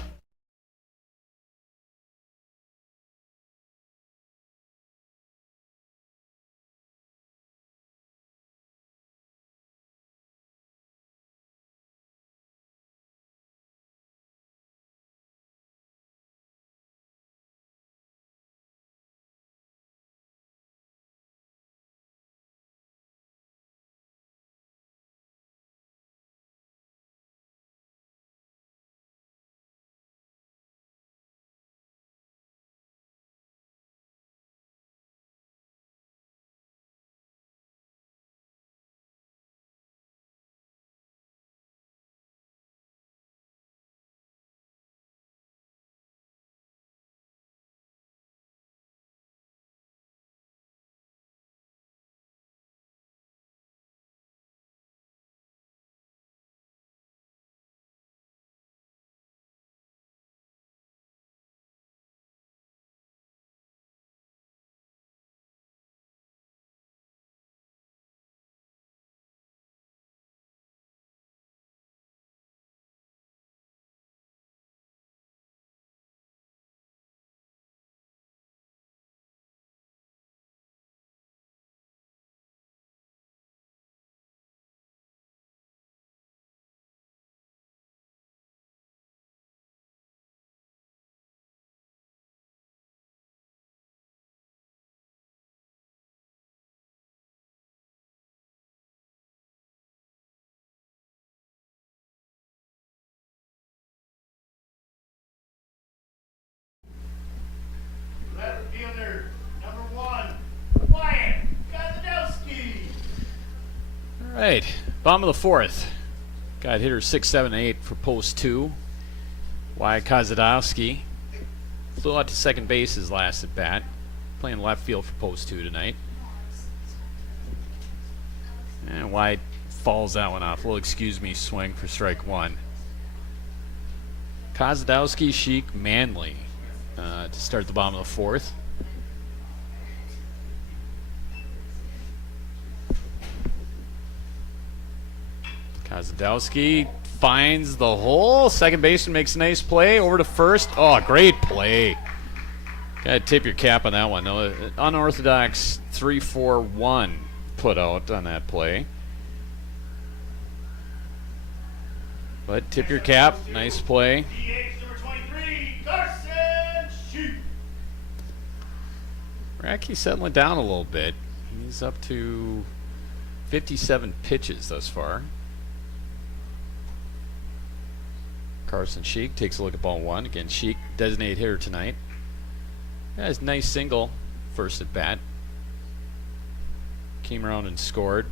Left fielder, number 1, Wyatt Kozadowski. All right, bottom of the 4th. Got hitter 6, 7, 8 for post 2. Wyatt Kozadowski flew out to second base his last at bat. Playing left field for post 2 tonight. And Wyatt falls that one off. Well, excuse me, swing for strike 1. Kozadowski, Sheik, Manley to start the bottom of the 4th. Kozadowski finds the hole. Second baseman makes a nice play. Over to first. Oh, great play. Gotta tip your cap on that one. No, unorthodox 3-4-1 put out on that play. But tip your cap. Nice play. DH number 23, Carson Sheep. Racky's settling down a little bit. He's up to 57 pitches thus far. Carson Sheik takes a look at ball 1. Again, Sheik, designated hitter tonight. Has a nice single first at bat. Came around and scored.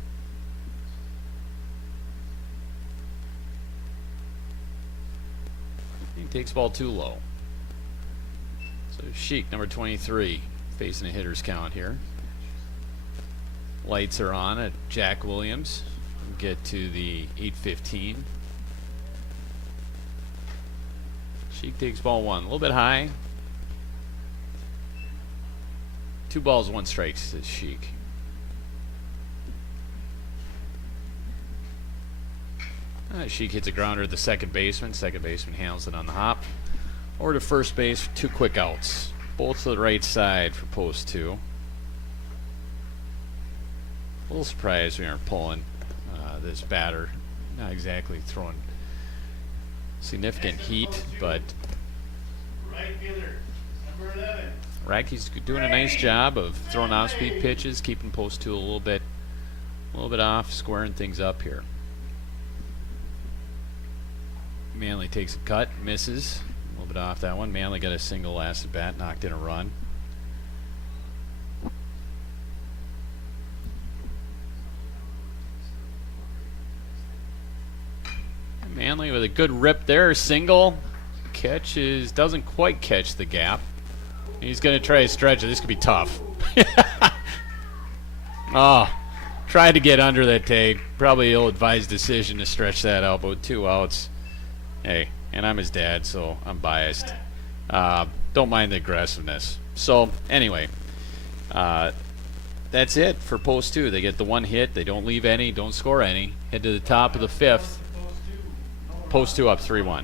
He takes ball 2 low. So Sheik, number 23, facing a hitter's count here. Lights are on at Jack Williams. We'll get to the 8:15. Sheik takes ball 1, a little bit high. 2 balls, 1 strike, says Sheik. Sheik hits a grounder at the second baseman. Second baseman handles it on the hop. Or to first base for 2 quick outs. Both to the right side for post 2. A little surprised we aren't pulling this batter. Not exactly throwing significant heat, but Right fielder, number 11. Racky's doing a nice job of throwing off-speed pitches, keeping post 2 a little bit off, squaring things up here. Manley takes a cut, misses. A little bit off that one. Manley got a single last at bat, knocked in a run. Manley with a good rip there, single. Catches, doesn't quite catch the gap. He's going to try to stretch it. This could be tough. Oh, tried to get under that tag. Probably ill-advised decision to stretch that out, but with 2 outs. Hey, and I'm his dad, so I'm biased. Don't mind the aggressiveness. So, anyway, That's it for post 2. They get the one hit. They don't leave any. Don't score any. Head to the top of the 5th. Post 2 up 3-1.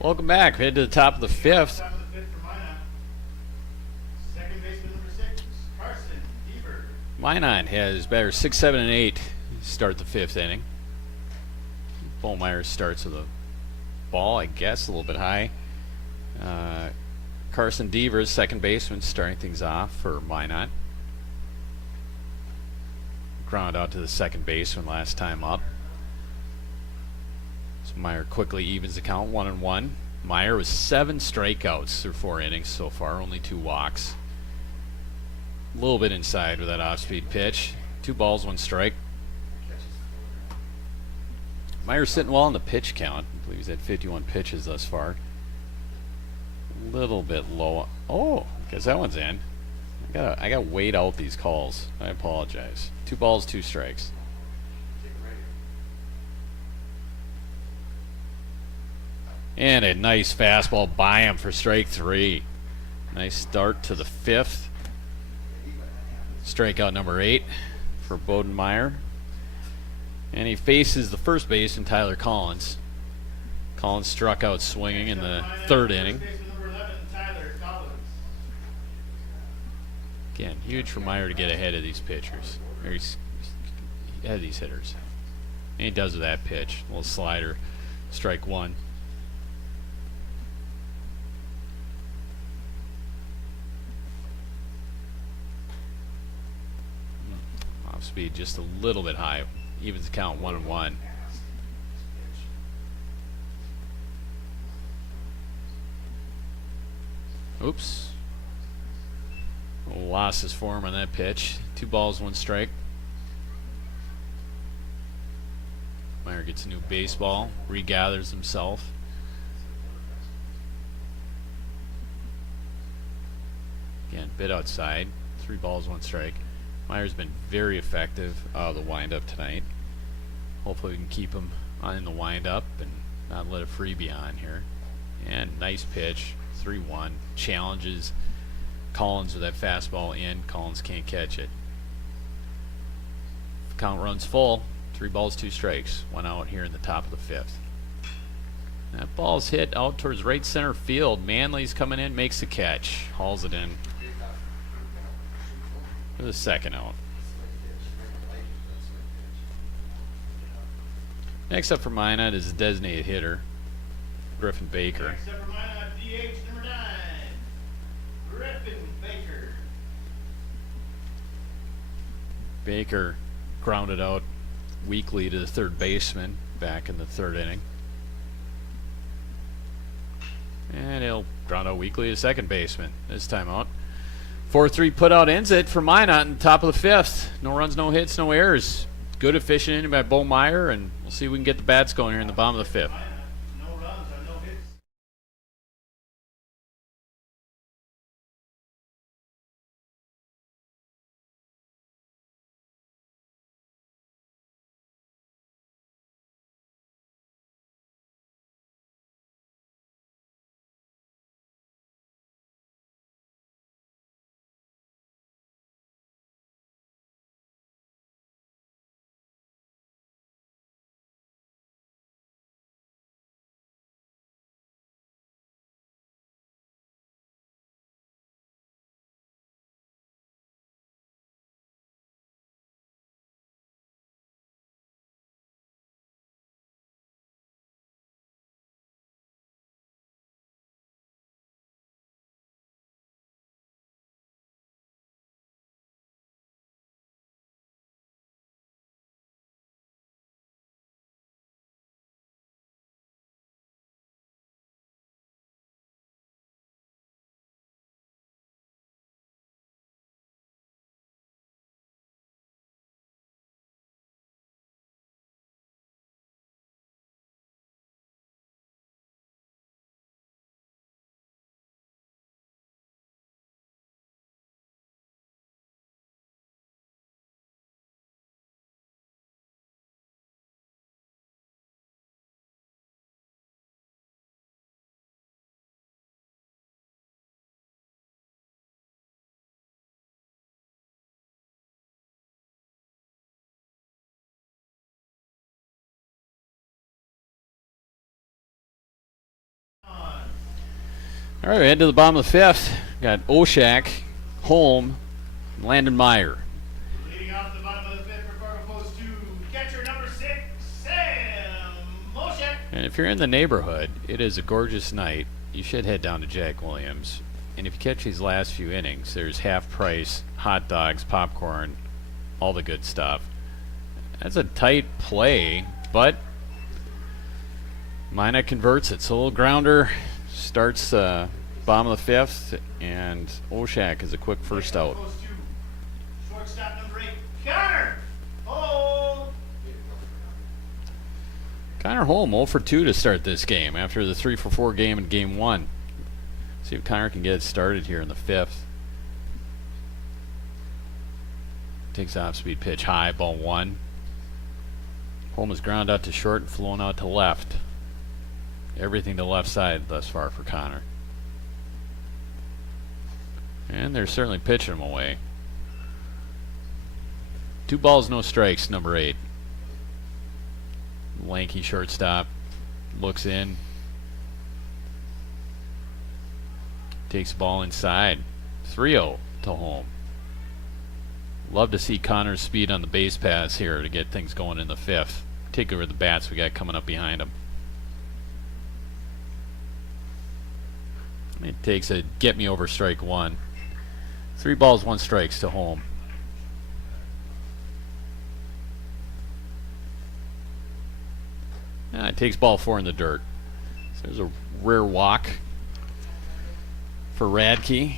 Welcome back. Head to the top of the 5th. Top of the 5th for Minot. Second baseman number 6, Carson Deaver. Minot has batters 6, 7, and 8 start the 5th inning. Meyer starts with a ball, I guess, a little bit high. Carson Deaver, second baseman, starting things off for Minot. Ground out to the second baseman last time up. So Meyer quickly evens the count, 1-1. Meyer with 7 strikeouts through 4 innings so far, only 2 walks. A little bit inside with that off-speed pitch. 2 balls, 1 strike. Meyer's sitting well on the pitch count. I believe he's had 51 pitches thus far. A little bit low. Oh, guess that one's in. I gotta wait out these calls. I apologize. 2 balls, 2 strikes. And a nice fastball by him for strike 3. Nice start to the 5th. Strikeout number 8 for Meyer. And he faces the first baseman, Tyler Collins. Collins struck out swinging in the 3rd inning. First baseman number 11, Tyler Collins. Again, huge for Meyer to get ahead of these pitchers. Or he's ahead of these hitters. And he does with that pitch. A little slider. Strike 1. Off speed just a little bit high. Evens the count, 1-1. Oops. Lost his form on that pitch. 2 balls, 1 strike. Meyer gets a new baseball, regathers himself. Again, bit outside. 3 balls, 1 strike. Meyer's been very effective out of the windup tonight. Hopefully we can keep him in the windup and not let a freebie on here. And nice pitch, 3-1. Challenges Collins with that fastball in. Collins can't catch it. Count runs full. 3 balls, 2 strikes. 1 out here in the top of the 5th. That ball's hit out towards right center field. Manley's coming in, makes the catch. Hauls it in. For the 2nd out. Next up for Minot is the designated hitter, Griffin Baker. Next up for Minot, DH number 9, Griffin Baker. Baker grounded out weakly to the third baseman back in the third inning. And he'll ground out weakly to second baseman this time out. 4-3 putout ends it for Minot in the top of the fifth. No runs, no hits, no errors. Good efficient inning by Bo Meyer, and we'll see if we can get the bats going here in the bottom of the fifth. No runs on no hits. All right, we head to the bottom of the fifth. Got Oshak, Holm, and Landon Meyer. Leading off the bottom of the fifth for Fargo Post 2, catcher number 6, Sam Moshek. And if you're in the neighborhood, it is a gorgeous night. You should head down to Jack Williams. And if you catch these last few innings, there's half price, hot dogs, popcorn, all the good stuff. That's a tight play, but Minot converts it. So a little grounder starts bottom of the fifth, and Oshak is a quick first out. Post 2, shortstop number 8, Connor. Oh. Connor Holm 0 for 2 to start this game after the 3 for 4 game in game 1. See if Connor can get it started here in the fifth. Takes off speed pitch high, ball 1. Holm is ground out to short and flown out to left. Everything to left side thus far for Connor. And they're certainly pitching him away. 2 balls, no strikes, number 8. Lanky shortstop looks in. Takes the ball inside. 3-0 to Holm. Love to see Connor's speed on the base pass here to get things going in the fifth. Particularly with the bats we got coming up behind him. It takes a get me over strike 1. 3 balls, 1 strikes to Holm. It takes ball 4 in the dirt. So there's a rare walk for Radke.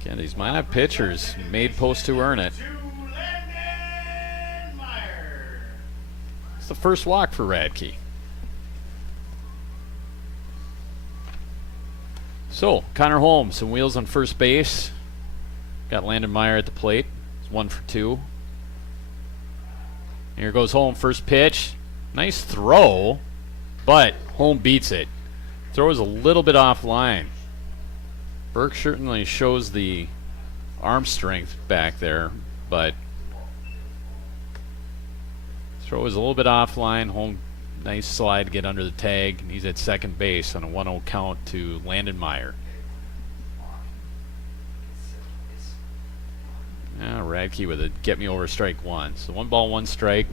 Again, these Minot pitchers made post to earn it. To Landon Meyer. It's the first walk for Radke. So, Connor Holm, some wheels on first base. Got Landon Meyer at the plate. It's 1 for 2. Here goes Holm, first pitch. Nice throw, but Holm beats it. Throw is a little bit offline. Burke certainly shows the arm strength back there, but throw is a little bit offline. Holm, nice slide to get under the tag. And he's at second base on a 1-0 count to Landon Meyer. Radke with a get me over strike 1. So 1 ball, 1 strike.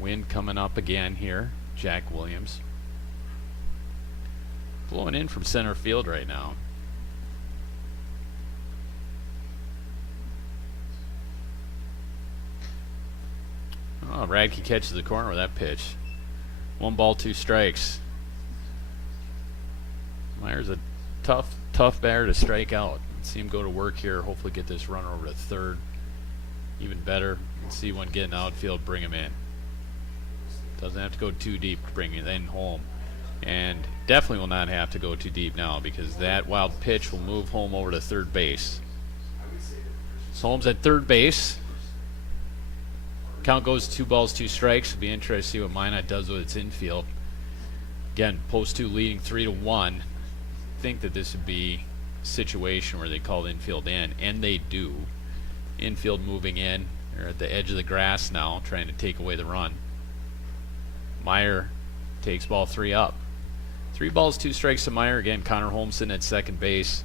Wind coming up again here. Jack Williams. Blowing in from center field right now. Oh, Radke catches the corner with that pitch. 1 ball, 2 strikes. Meyer's a tough batter to strike out. Let's see him go to work here. Hopefully get this runner over to third. Even better. Let's see one get in the outfield, bring him in. Doesn't have to go too deep to bring it in home. And definitely will not have to go too deep now because that wild pitch will move home over to third base. So Holmes at third base. Count goes 2 balls, 2 strikes. It'll be interesting to see what Minot does with its infield. Again, post 2 leading 3-1. Think that this would be a situation where they call the infield in, and they do. Infield moving in. They're at the edge of the grass now, trying to take away the run. Meyer takes ball 3 up. 3 balls, 2 strikes to Meyer. Again, Connor Holmson at second base.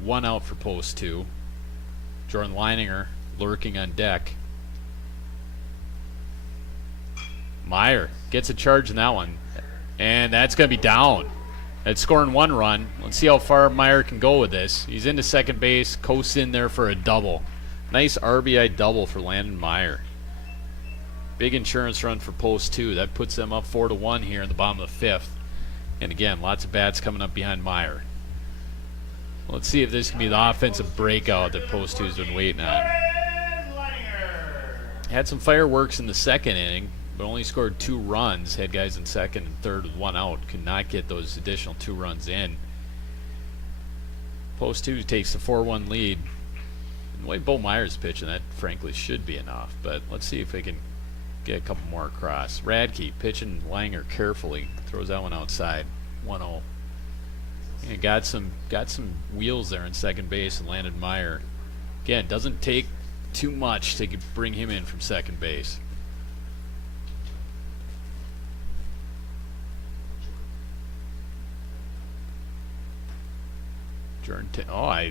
1 out for post 2. Jordan Leininger lurking on deck. Meyer gets a charge in that one. And that's going to be down. It's scoring 1 run. Let's see how far Meyer can go with this. He's into second base, coasts in there for a double. Nice RBI double for Landon Meyer. Big insurance run for post 2. That puts them up 4-1 here in the bottom of the 5th. And again, lots of bats coming up behind Meyer. Let's see if this can be the offensive breakout that post 2's been waiting on. Had some fireworks in the second inning, but only scored 2 runs. Had guys in second and third with 1 out. Could not get those additional 2 runs in. Post 2 takes the 4-1 lead. And the way Bo Meyer's pitching, that frankly should be enough. But let's see if they can get a couple more across. Radke pitching Langer carefully. Throws that one outside. 1-0. And got some wheels there in second base and landed Meyer. Again, doesn't take too much to bring him in from second base. Jordan,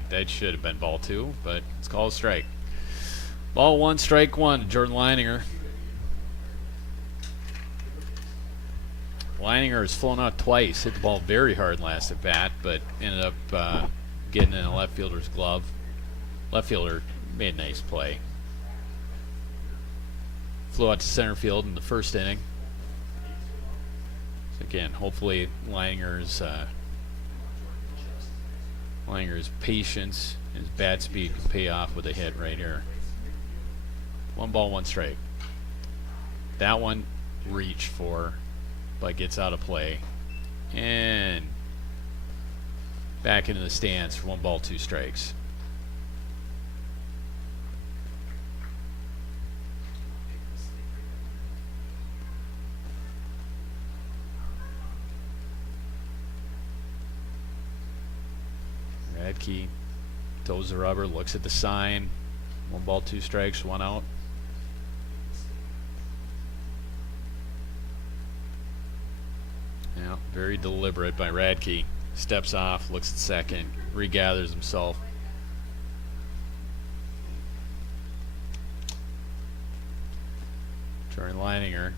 that should have been ball 2, but it's called a strike. Ball 1, strike 1 to Jordan Leininger. Leininger has flown out twice, hit the ball very hard last at bat, but ended up getting in a left fielder's glove. Left fielder made a nice play. Flew out to center field in the first inning. So again, hopefully Leininger's patience and his bat speed can pay off with a hit right here. 1 ball, 1 strike. That one reached for, but gets out of play. And back into the stands for 1 ball, 2 strikes. Radke toes the rubber, looks at the sign. 1 ball, 2 strikes, 1 out. Yeah, very deliberate by Radke. Steps off, looks at second, regathers himself. Jordan Leininger,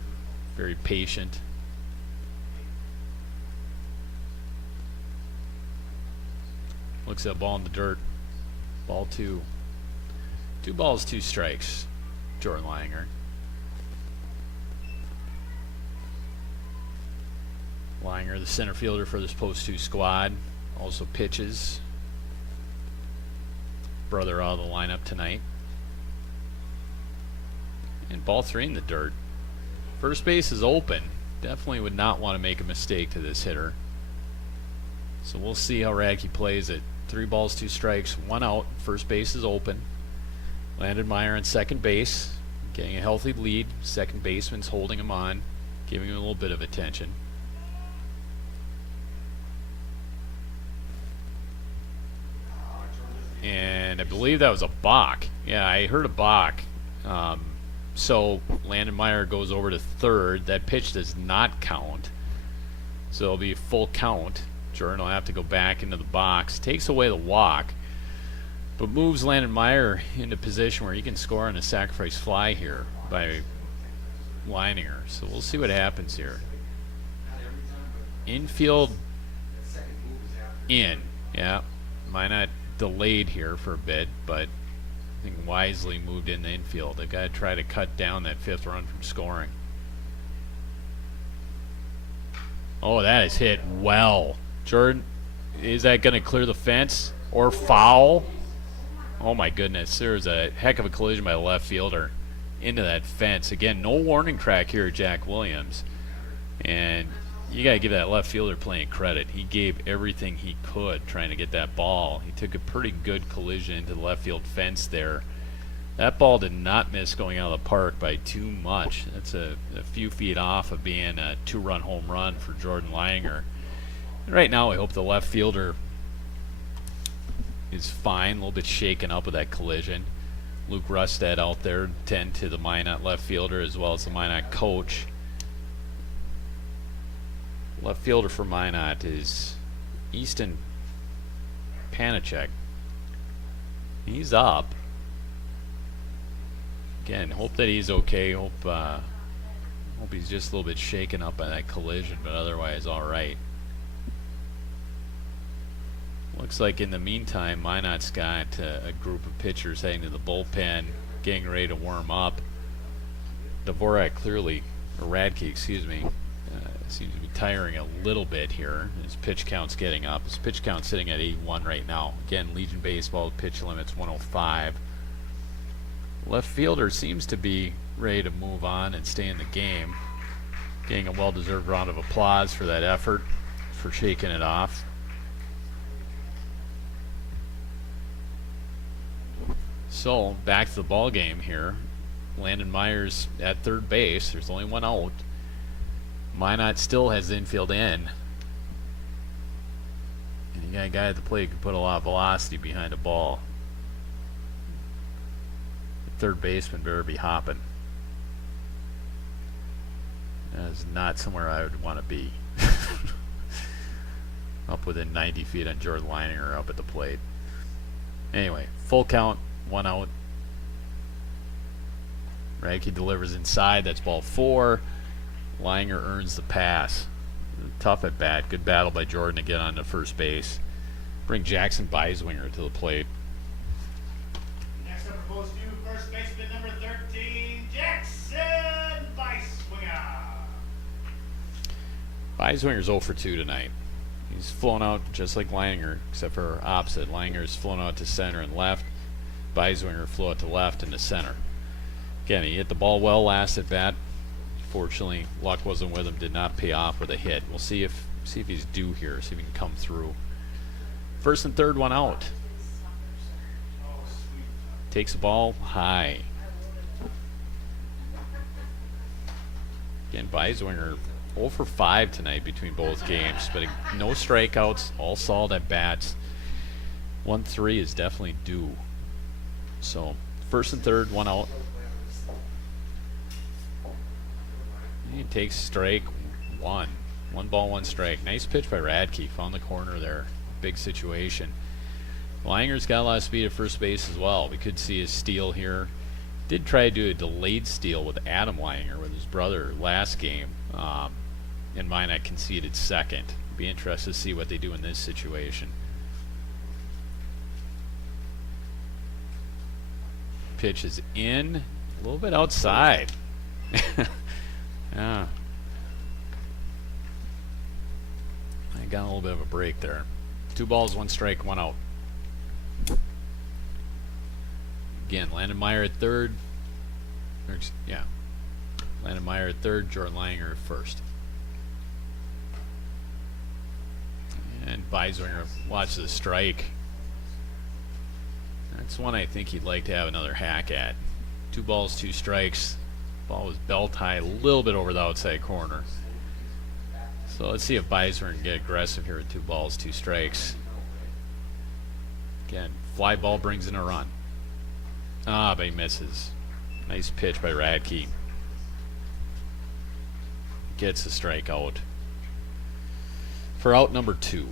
very patient. Looks at ball in the dirt. Ball 2. 2 balls, 2 strikes. Jordan Leininger. Leininger, the center fielder for this post 2 squad, also pitches. Brother out of the lineup tonight. And ball 3 in the dirt. First base is open. Definitely would not want to make a mistake to this hitter. So we'll see how Radke plays it. 3 balls, 2 strikes, 1 out. First base is open. Landon Meyer on second base, getting a healthy lead. Second baseman's holding him on, giving him a little bit of attention. And I believe that was a balk. Yeah, I heard a balk. So Landon Meyer goes over to third. That pitch does not count. So it'll be a full count. Jordan will have to go back into the box. Takes away the walk, but moves Landon Meyer into position where he can score on a sacrifice fly here by Leininger. So we'll see what happens here. Infield in. Yeah, Minot delayed here for a bit, but I think wisely moved in the infield. They've got to try to cut down that 5th run from scoring. Oh, that is hit well. Jordan, is that going to clear the fence or foul? Oh my goodness, there was a heck of a collision by the left fielder into that fence. Again, no warning track here at Jack Williams. And you got to give that left fielder plenty of credit. He gave everything he could trying to get that ball. He took a pretty good collision into the left field fence there. That ball did not miss going out of the park by too much. That's a few feet off of being a 2-run home run for Jordan Langer. And right now, I hope the left fielder is fine, a little bit shaken up with that collision. Luke Rustad out there, 10 to the Minot left fielder as well as the Minot coach. Left fielder for Minot is Easton Panachek. He's up. Again, hope that he's okay. Hope he's just a little bit shaken up by that collision, but otherwise all right. Looks like in the meantime, Minot's got a group of pitchers heading to the bullpen, getting ready to warm up. Dvorak clearly, or Radke, excuse me, seems to be tiring a little bit here. His pitch count's getting up. His pitch count's sitting at 81 right now. Again, Legion Baseball pitch limit's 105. Left fielder seems to be ready to move on and stay in the game. Getting a well-deserved round of applause for that effort, for shaking it off. So, back to the ball game here. Landon Myers at third base. There's only one out. Minot still has the infield in. And you got a guy at the plate who can put a lot of velocity behind a ball. The third baseman better be hopping. That is not somewhere I would want to be. Up within 90 feet on Jordan Leininger up at the plate. Anyway, full count, one out. Radke delivers inside. That's ball 4. Langer earns the pass. Tough at bat. Good battle by Jordan to get on to first base. Bring Jackson Beiswinger to the plate. Next up for post 2, first baseman number 13, Jackson Beiswinger. Beiswinger's 0 for 2 tonight. He's flown out just like Langer, except for opposite. Langer's flown out to center and left. Beiswinger flew out to left and to center. Again, he hit the ball well last at bat. Fortunately, luck wasn't with him. Did not pay off with a hit. We'll see if he's due here. See if he can come through. First and third, one out. Takes the ball high. Again, Beiswinger 0 for 5 tonight between both games, but no strikeouts, all solid at bats. 1-3 is definitely due. So, first and third, one out. He takes strike 1. 1 ball, 1 strike. Nice pitch by Radke. Found the corner there. Big situation. Langer's got a lot of speed at first base as well. We could see his steal here. Did try to do a delayed steal with Adam Langer with his brother last game. And Minot conceded second. Be interested to see what they do in this situation. Pitch is in. A little bit outside. Yeah. I got a little bit of a break there. 2 balls, 1 strike, 1 out. Again, Landon Meyer at third. Landon Meyer at third, Jordan Langer at first. And Beiswinger, watch the strike. That's one I think he'd like to have another hack at. 2 balls, 2 strikes. Ball was belt high, a little bit over the outside corner. So let's see if Beiswinger can get aggressive here with 2 balls, 2 strikes. Again, fly ball brings in a run. But he misses. Nice pitch by Radke. Gets a strikeout. For out number 2.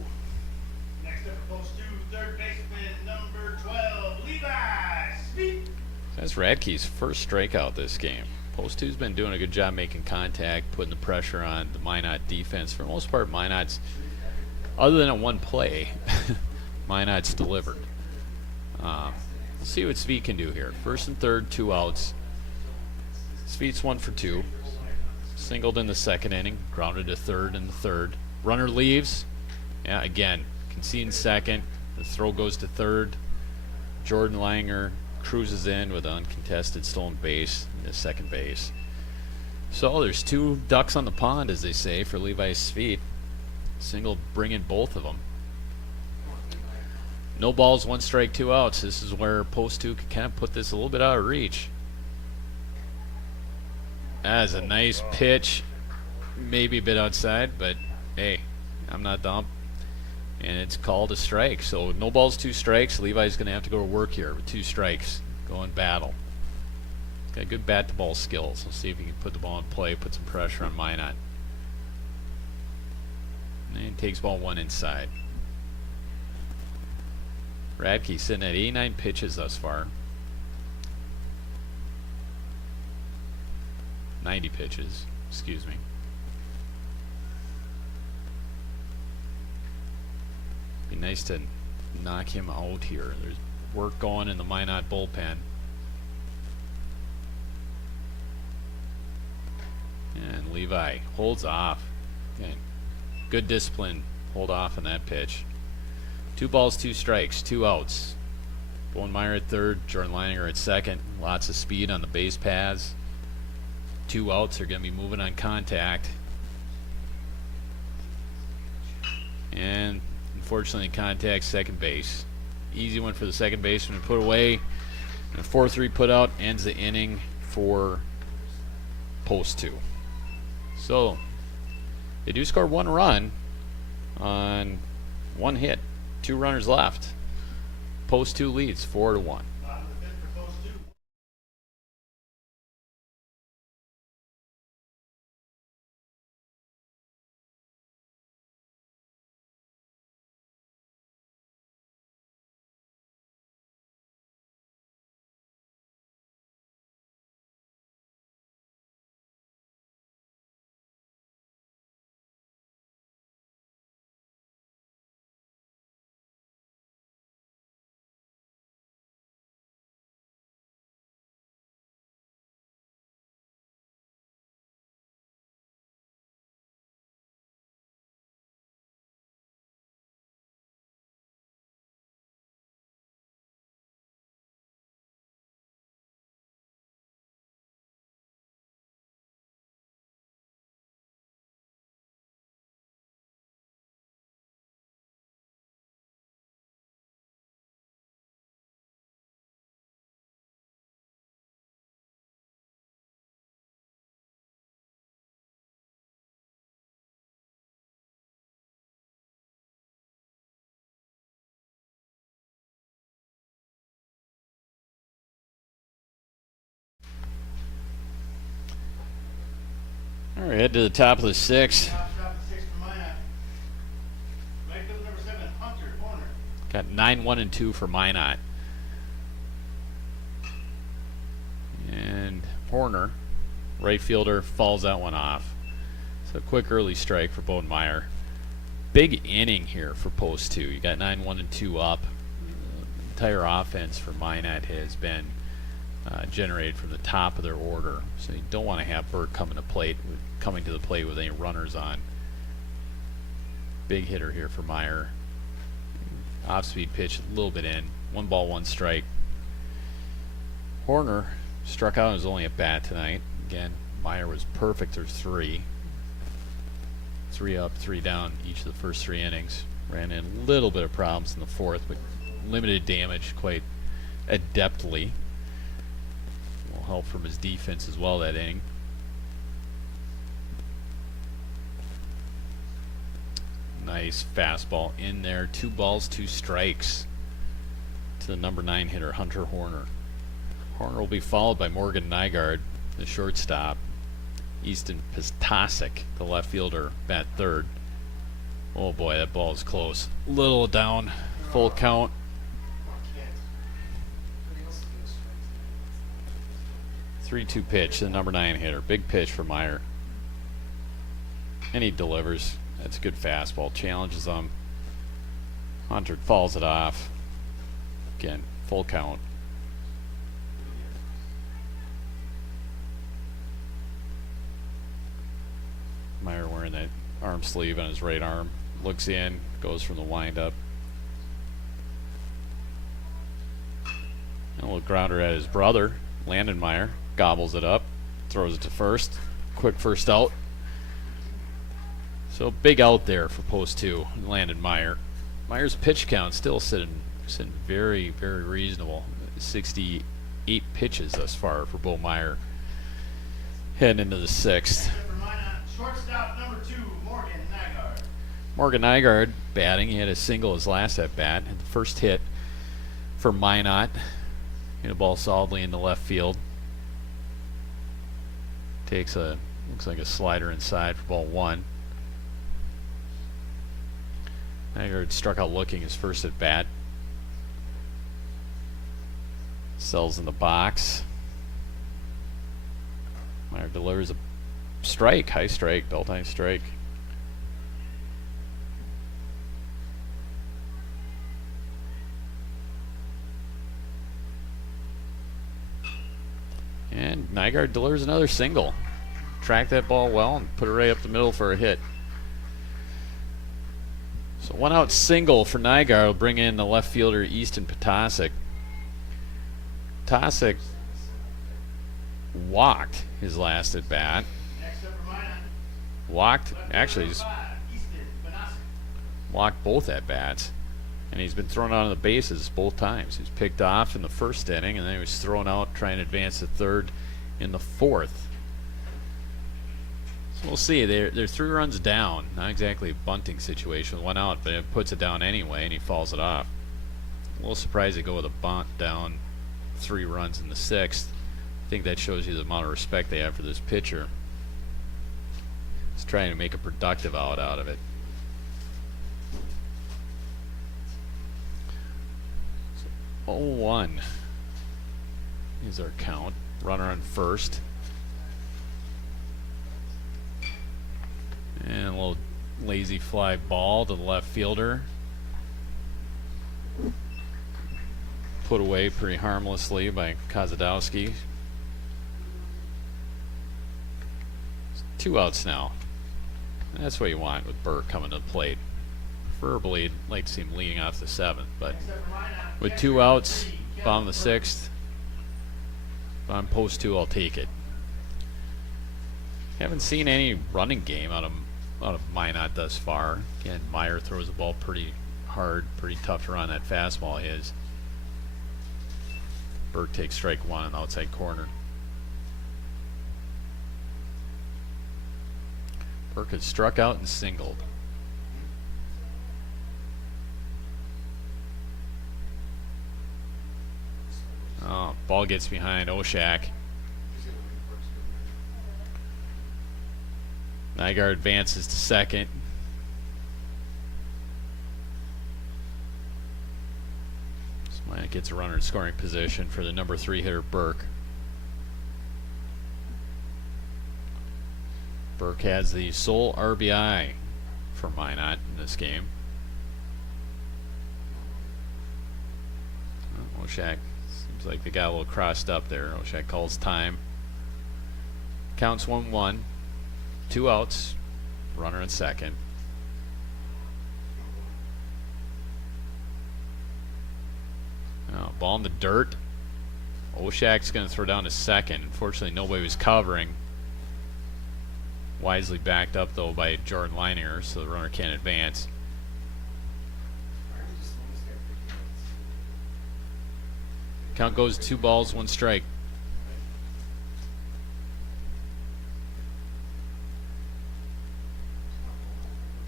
Next up for post 2, third baseman number 12, Levi Smith. That's Radke's first strikeout this game. Post 2's been doing a good job making contact, putting the pressure on the Minot defense. For the most part, Minot's, other than at one play, Minot's delivered. Let's see what Svi can do here. First and third, 2 outs. Svi's 1 for 2. Singled in the second inning, grounded to third in the third. Runner leaves. Yeah, again, conceding second. The throw goes to third. Jordan Langer cruises in with an uncontested stolen base to second base. So there's 2 ducks on the pond, as they say, for Levi Svi. Single bringing both of them. No balls, 1 strike, 2 outs. This is where post 2 could kind of put this a little bit out of reach. That is a nice pitch. Maybe a bit outside, but hey, I'm not dumb. And it's called a strike. So no balls, 2 strikes. Levi's going to have to go to work here with 2 strikes. Go in battle. He's got good bat to ball skills. Let's see if he can put the ball in play, put some pressure on Minot. And he takes ball 1 inside. Radke sitting at 89 pitches thus far. 90 pitches, excuse me. Be nice to knock him out here. There's work going in the Minot bullpen. And Levi holds off. Okay. Good discipline. Hold off on that pitch. 2 balls, 2 strikes, 2 outs. Meyer at third, Jordan Langer at second. Lots of speed on the base paths. 2 outs are going to be moving on contact. And unfortunately, contact second base. Easy one for the second baseman to put away. And a 4-3 put out ends the inning for post 2. So they do score 1 run on 1 hit. 2 runners left. Post 2 leads 4-1. Bottom of the 5th for post 2. All right, head to the top of the 6th. Top of the 6th for Minot. Right field number 7, Hunter, corner. Got 9-1-2 for Minot. And Horner, right fielder, fouls that one off. So a quick early strike for Meyer. Big inning here for post 2. You got 9-1-2 up. The entire offense for Minot has been generated from the top of their order. So you don't want to have Burke coming to the plate with any runners on. Big hitter here for Meyer. Off-speed pitch, a little bit in. 1 ball, 1 strike. Horner struck out on his only at bat tonight. Again, Meyer was perfect through 3. 3 up, 3 down each of the first 3 innings. Ran in a little bit of problems in the 4th, but limited damage quite adeptly. Will help from his defense as well that inning. Nice fastball in there. 2 balls, 2 strikes to the number 9 hitter, Hunter Horner. Horner will be followed by Morgan Nygaard, the shortstop. Easton Pistasic, the left fielder, bat third. Oh boy, that ball is close. Little down, full count. 3-2 pitch to the number 9 hitter. Big pitch for Meyer. And he delivers. That's a good fastball. Challenges him. Hunter fouls it off. Again, full count. Meyer wearing that arm sleeve on his right arm. Looks in, goes from the windup. A little grounder at his brother, Landon Meyer. Gobbles it up, throws it to first. Quick first out. So big out there for post 2, Landon Meyer. Meyer's pitch count still sitting very, very reasonable. 68 pitches thus far for Bo Meyer. Heading into the 6th. Shortstop number 2, Morgan Nygaard. Morgan Nygaard batting. He had a single his last at bat. Had the first hit for Minot. Hit a ball solidly into left field. Takes a, looks like a slider inside for ball 1. Nygaard struck out looking his first at bat. Sells in the box. Meyer delivers a strike, high strike, belt high strike. And Nygaard delivers another single. Track that ball well and put it right up the middle for a hit. So 1 out single for Nygaard will bring in the left fielder Easton Potasic. Potasic walked his last at bat. Next up for Minot. Walked, Left actually fielder he's number 5, Easton Benassi. walked both at bats. And he's been thrown out on the bases both times. He was picked off in the first inning, and then he was thrown out trying to advance to third in the 4th. So we'll see. They're 3 runs down. Not exactly a bunting situation. 1 out, but it puts it down anyway, and he falls it off. A little surprised they go with a bunt down 3 runs in the 6th. I think that shows you the amount of respect they have for this pitcher. He's trying to make a productive out of it. So 0-1 is our count. Runner on first. And a little lazy fly ball to the left fielder. Put away pretty harmlessly by Kozadowski. 2 outs now. And that's what you want with Burke coming to the plate. Preferably, I'd like to see him leading off the 7th, but Next up for Minot. with 2 outs, bottom of the 6th, if I'm post 2, I'll take it. Haven't seen any running game out of Minot thus far. Again, Meyer throws the ball pretty hard, pretty tough to run. That fastball is. Burke takes strike 1 on the outside corner. Burke has struck out and singled. Oh, ball gets behind Oshak. Nygaard advances to second. Minot gets a runner in scoring position for the number 3 hitter, Burke. Burke has the sole RBI for Minot in this game. Oh, Oshak seems like they got a little crossed up there. Oshak calls time. Counts 1-1. 2 outs. Runner in second. Oh, ball in the dirt. Oshak's going to throw down to second. Unfortunately, nobody was covering. Wisely backed up, though, by Jordan Leininger, so the runner can't advance. Count goes 2 balls, 1 strike.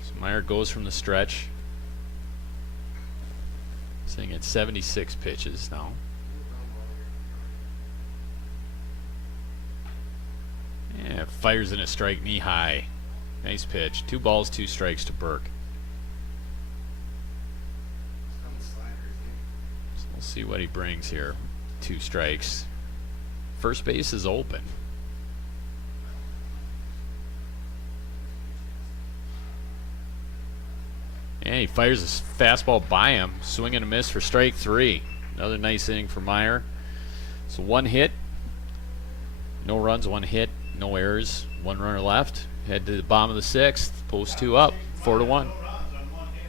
So Meyer goes from the stretch. Sitting at 76 pitches now. Yeah, fires in a strike, knee high. Nice pitch. 2 balls, 2 strikes to Burke. So we'll see what he brings here. 2 strikes. First base is open. And he fires his fastball by him. Swing and a miss for strike 3. Another nice inning for Meyer. So 1 hit. No runs, 1 hit. No errors. 1 runner left. Head to the bottom of the sixth. Post 2 up. 4-1. No runs on one hit.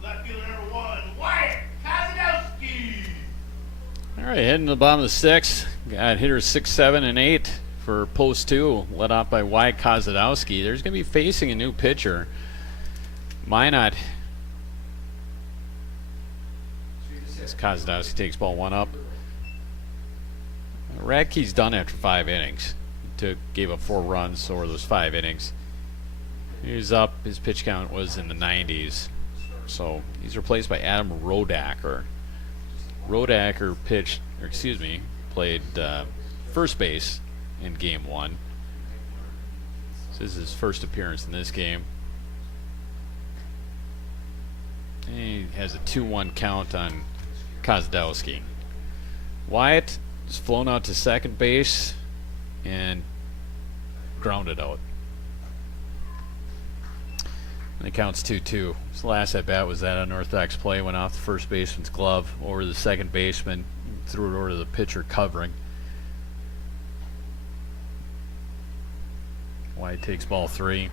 Left fielder number 1, Wyatt Kozadowski. All right, heading to the bottom of the sixth. Got hitters 6, 7, and 8 for post 2, led off by Wyatt Kozadowski. There's going to be facing a new pitcher. Minot. As Kozadowski takes ball 1 up. Radke's done after 5 innings. He gave up 4 runs over those 5 innings. He was up. His pitch count was in the 90s. So he's replaced by Adam Rodacker. Rodacker played first base in game 1. This is his first appearance in this game. And he has a 2-1 count on Kozadowski. Wyatt is flown out to second base and grounded out. And it counts 2-2. His last at bat was that unorthodox play, went off the first baseman's glove over the second baseman, threw it over to the pitcher covering. Wyatt takes ball 3.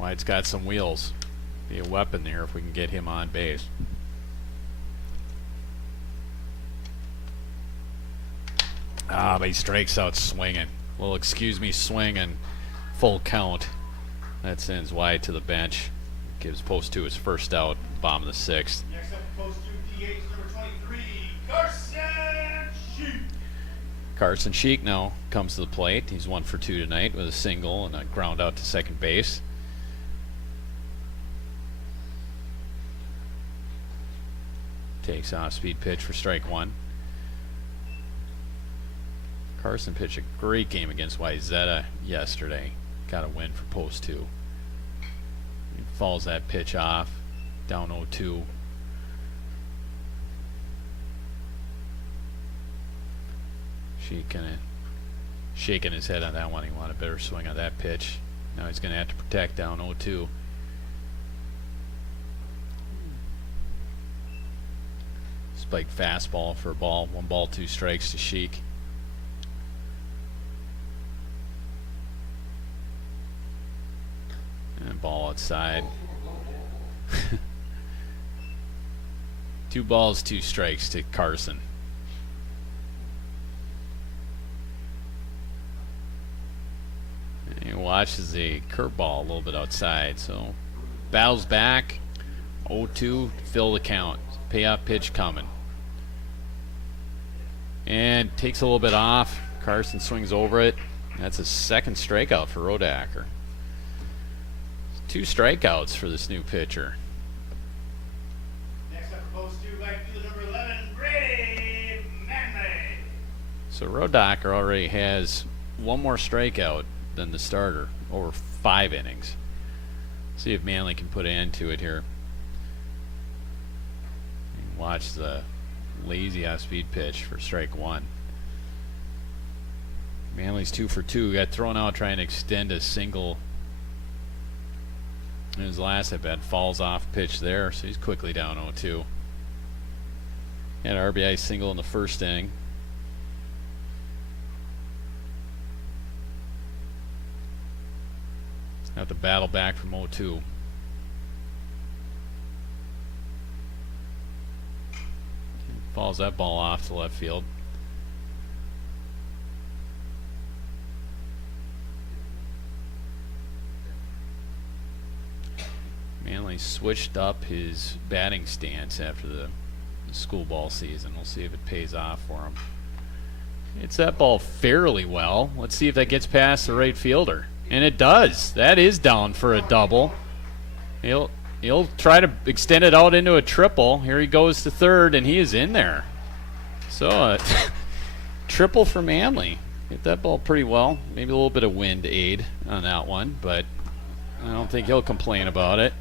Wyatt's got some wheels. Be a weapon there if we can get him on base. But he strikes out swinging. Well, excuse me, swinging. Full count. That sends Wyatt to the bench. Gives post 2 his first out, bottom of the 6th. Next up, post 2, DH number 23, Carson Sheep. Carson Sheik now comes to the plate. He's 1 for 2 tonight with a single and a ground out to second base. Takes off speed pitch for strike 1. Carson pitched a great game against Wyzetta yesterday. Got a win for post 2. He falls that pitch off, down 0-2. She kind of shaking his head on that one. He wanted a better swing on that pitch. Now he's going to have to protect down 0-2. Spiked fastball for a ball. 1 ball, 2 strikes to Sheik. And ball outside. 2 balls, 2 strikes to Carson. And he watches the curveball a little bit outside, so battles back, 0-2, fill the count. Payoff pitch coming. And takes a little bit off. Carson swings over it. That's a second strikeout for Rodacker. 2 strikeouts for this new pitcher. Next up for post 2, right fielder number 11, Brady Manley. So Rodacker already has 1 more strikeout than the starter over 5 innings. See if Manley can put an end to it here. And watch the lazy off-speed pitch for strike 1. Manley's 2 for 2. Got thrown out trying to extend a single in his last at bat. Falls off pitch there, so he's quickly down 0-2. Had an RBI single in the first inning. Have to battle back from 0-2. Falls that ball off to left field. Manley switched up his batting stance after the school ball season. We'll see if it pays off for him. Hits that ball fairly well. Let's see if that gets past the right fielder. And it does. That is down for a double. He'll try to extend it out into a triple. Here he goes to third, and he is in there. So triple for Manley. Hit that ball pretty well. Maybe a little bit of wind aid on that one, but I don't think he'll complain about it.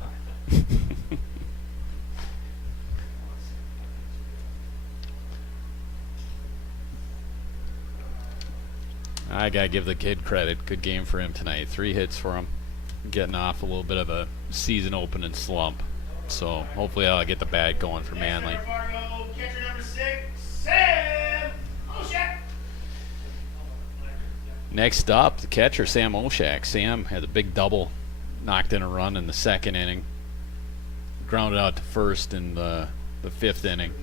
I gotta give the kid credit. Good game for him tonight. 3 hits for him. Getting off a little bit of a season opening slump. So hopefully I'll get the bat going for Manley. Catcher number 6, Sam Oshak. Next up, the catcher, Sam Oshak. Sam had a big double, knocked in a run in the second inning. Grounded out to first in the 5th inning.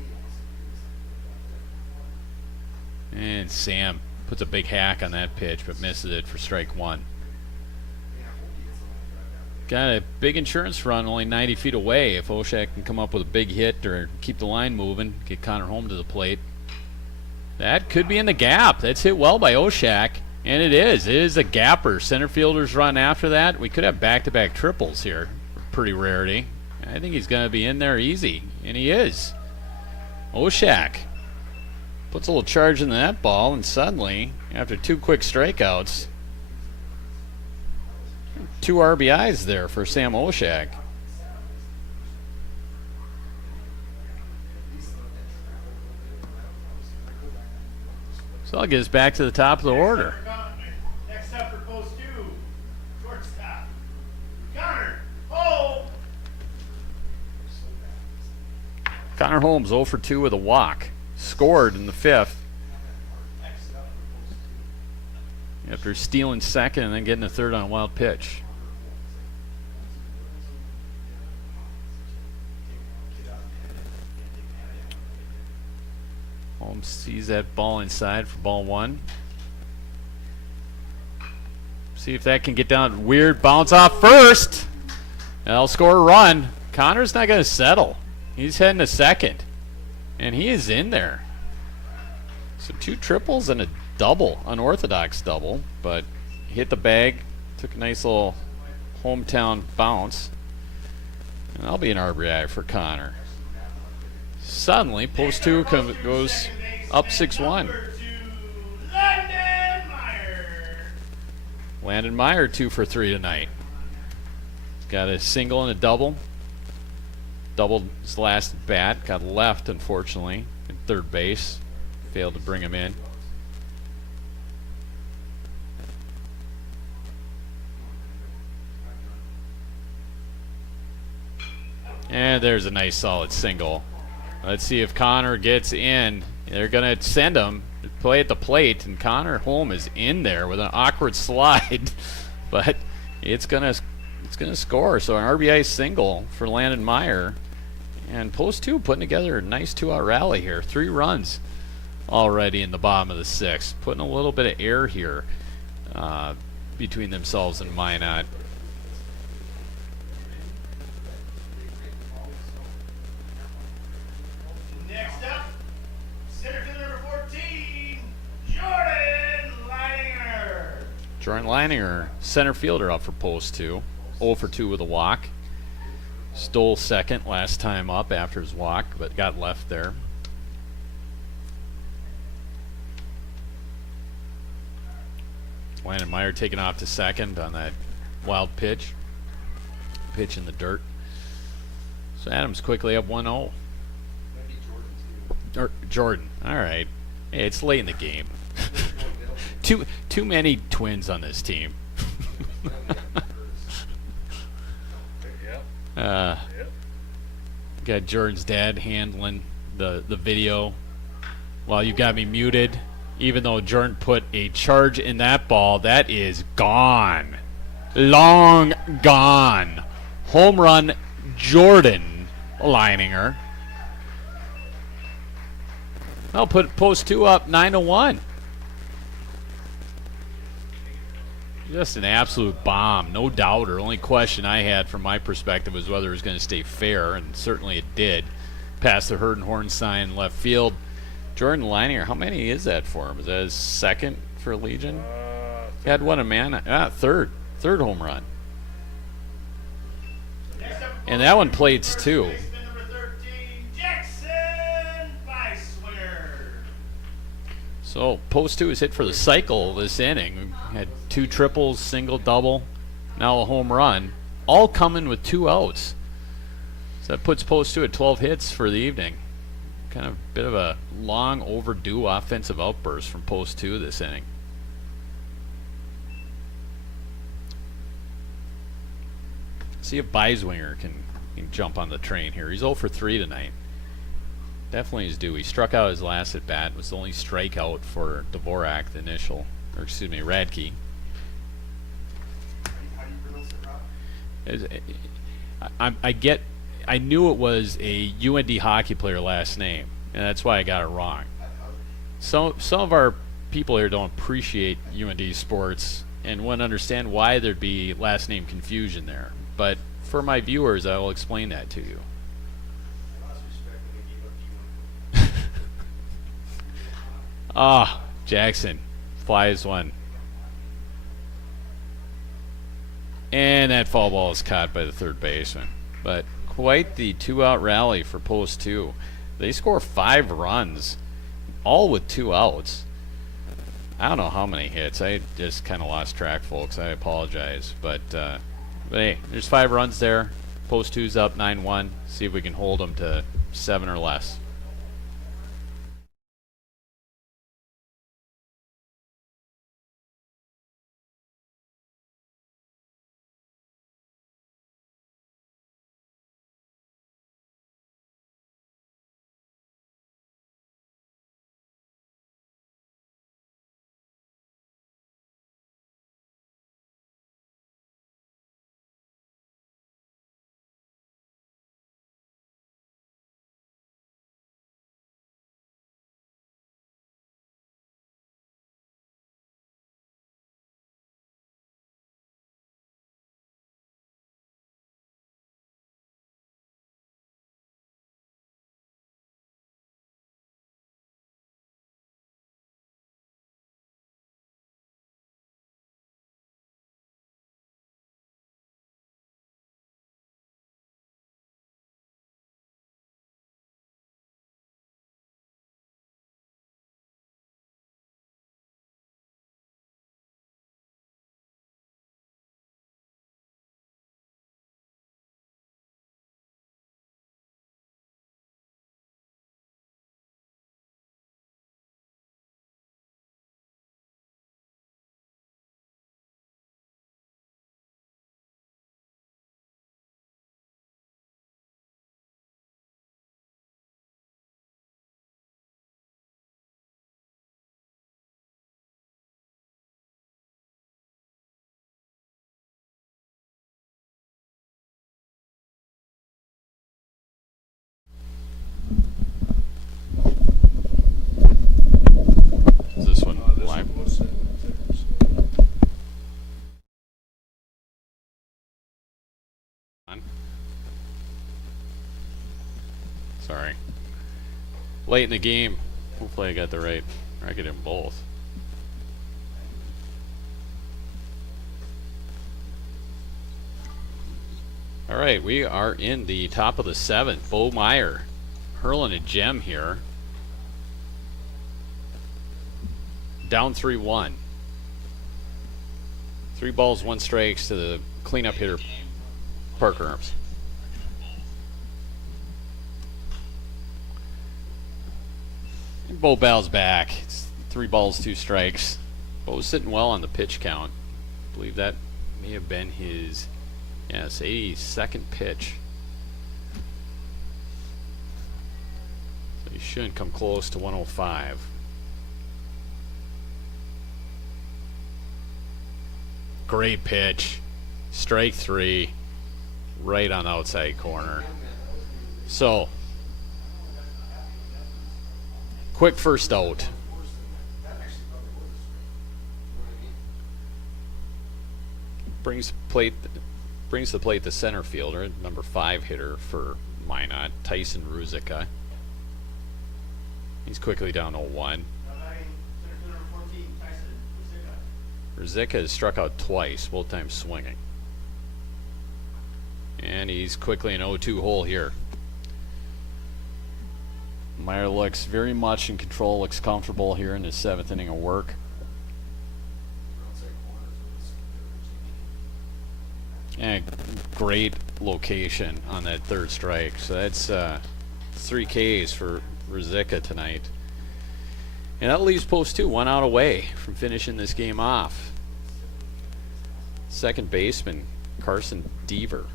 And Sam puts a big hack on that pitch, but misses it for strike 1. Got a big insurance run only 90 feet away. If Oshak can come up with a big hit or keep the line moving, get Connor home to the plate. That could be in the gap. That's hit well by Oshak, and it is. It is a gapper. Center fielders run after that. We could have back-to-back triples here. Pretty rarity. I think he's going to be in there easy, and he is. Oshak puts a little charge in that ball, and suddenly, after 2 quick strikeouts, 2 RBIs there for Sam Oshak. So I'll get us back to the top of the order. Next up for post 2, shortstop, Connor Holmes. Connor Holmes 0 for 2 with a walk. Scored in the 5th. After stealing second and then getting a third on a wild pitch. Holmes sees that ball inside for ball 1. See if that can get down. Weird bounce off first. That'll score a run. Connor's not going to settle. He's heading to second. And he is in there. So 2 triples and a double, unorthodox double, but hit the bag, took a nice little hometown bounce, and that'll be an RBI for Connor. Suddenly, post 2 goes up 6-1. Landon Meyer 2 for 3 tonight. Got a single and a double. Doubled his last bat, got left unfortunately at third base. Failed to bring him in. And there's a nice solid single. Let's see if Connor gets in. They're going to send him to play at the plate, and Connor Holm is in there with an awkward slide, but it's going to score. So an RBI single for Landon Meyer. And post 2 putting together a nice 2-out rally here. 3 runs already in the bottom of the 6th. Putting a little bit of air here between themselves and Minot. Jordan Leininger, center fielder, up for post 2. 0 for 2 with a walk. Stole second last time up after his walk, but got left there. Landon Meyer taking off to second on that wild pitch. Pitch in the dirt. So Adams quickly up 1-0. Maybe Jordan too. Or Jordan. All right. Hey, it's late in the game. Too many twins on this team. Got Jordan's dad handling the video while you got me muted. Even though Jordan put a charge in that ball, that is gone. Long gone. Home run, Jordan Leininger. I'll put post 2 up 9-1. Just an absolute bomb, no doubter. Only question I had from my perspective was whether it was going to stay fair, and certainly it did. Past the Herd and Horn sign in left field. Jordan Leininger, how many is that for him? Is that his second for Legion? Had one a man. Third home run. And that one plates too. Baseman number 13, Jackson Weisswinger. So post 2 is hit for the cycle this inning. We had 2 triples, single, double, now a home run, all coming with 2 outs. So that puts post 2 at 12 hits for the evening. Kind of a bit of a long overdue offensive outburst from post 2 this inning. See if Weisswinger can jump on the train here. He's 0 for 3 tonight. Definitely is due. He struck out his last at bat. It was the only strikeout for Dvorak, the initial, or excuse me, Radke. How do you pronounce it, Rob? I knew it was a UND hockey player last name, and that's why I got it wrong. Some of our people here don't appreciate UND sports and wouldn't understand why there'd be last name confusion there. But for my viewers, I will explain that to you. I lost respect when they gave up G1. Ah, Jackson flies one. And that foul ball is caught by the third baseman. But quite the 2-out rally for post 2. They score 5 runs, all with 2 outs. I don't know how many hits. I just kind of lost track, folks. I apologize. But hey, there's 5 runs there. Post 2's up 9-1. See if we can hold them to 7 or less. Is this one live? Sorry. Late in the game. Hopefully I got the right record in both. All right, we are in the top of the 7th. Bo Meyer hurling a gem here. Down 3-1. 3 balls, 1 strikes to the cleanup hitter, Parker Arms. And Bo bows back. It's 3 balls, 2 strikes. Bo's sitting well on the pitch count. I believe that may have been his, yes, 82nd pitch. So he shouldn't come close to 105. Great pitch. Strike 3. Right on the outside corner. So, quick first out. Brings the plate the center fielder, number 5 hitter for Minot, Tyson Ruzicka. He's quickly down 0-1. Ruzicka has struck out twice, both times swinging. And he's quickly an 0-2 hole here. Meyer looks very much in control, looks comfortable here in his 7th inning of work. And great location on that 3rd strike. So that's 3 Ks for Ruzicka tonight. And that leaves post 2 1 out away from finishing this game off. Second baseman Carson Deaver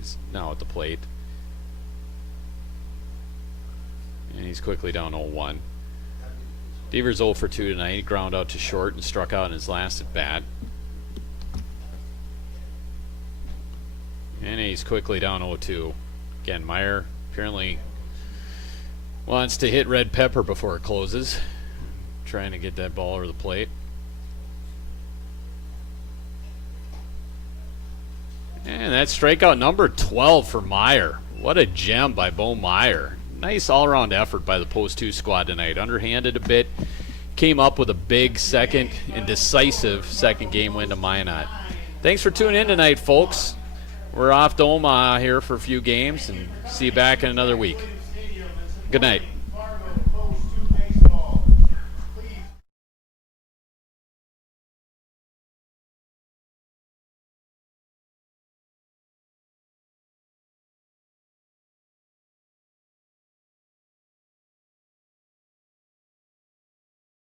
is now at the plate. And he's quickly down 0-1. Deaver's 0 for 2 tonight. He ground out to short and struck out in his last at bat. And he's quickly down 0-2. Again, Meyer apparently wants to hit red pepper before it closes. Trying to get that ball over the plate. And that's strikeout number 12 for Meyer. What a gem by Bo Meyer. Nice all-around effort by the post 2 squad tonight. Underhanded a bit. Came up with a big second and decisive second game win to Minot. Thanks for tuning in tonight, folks. We're off to Omaha here for a few games, and see you back in another week. Good night.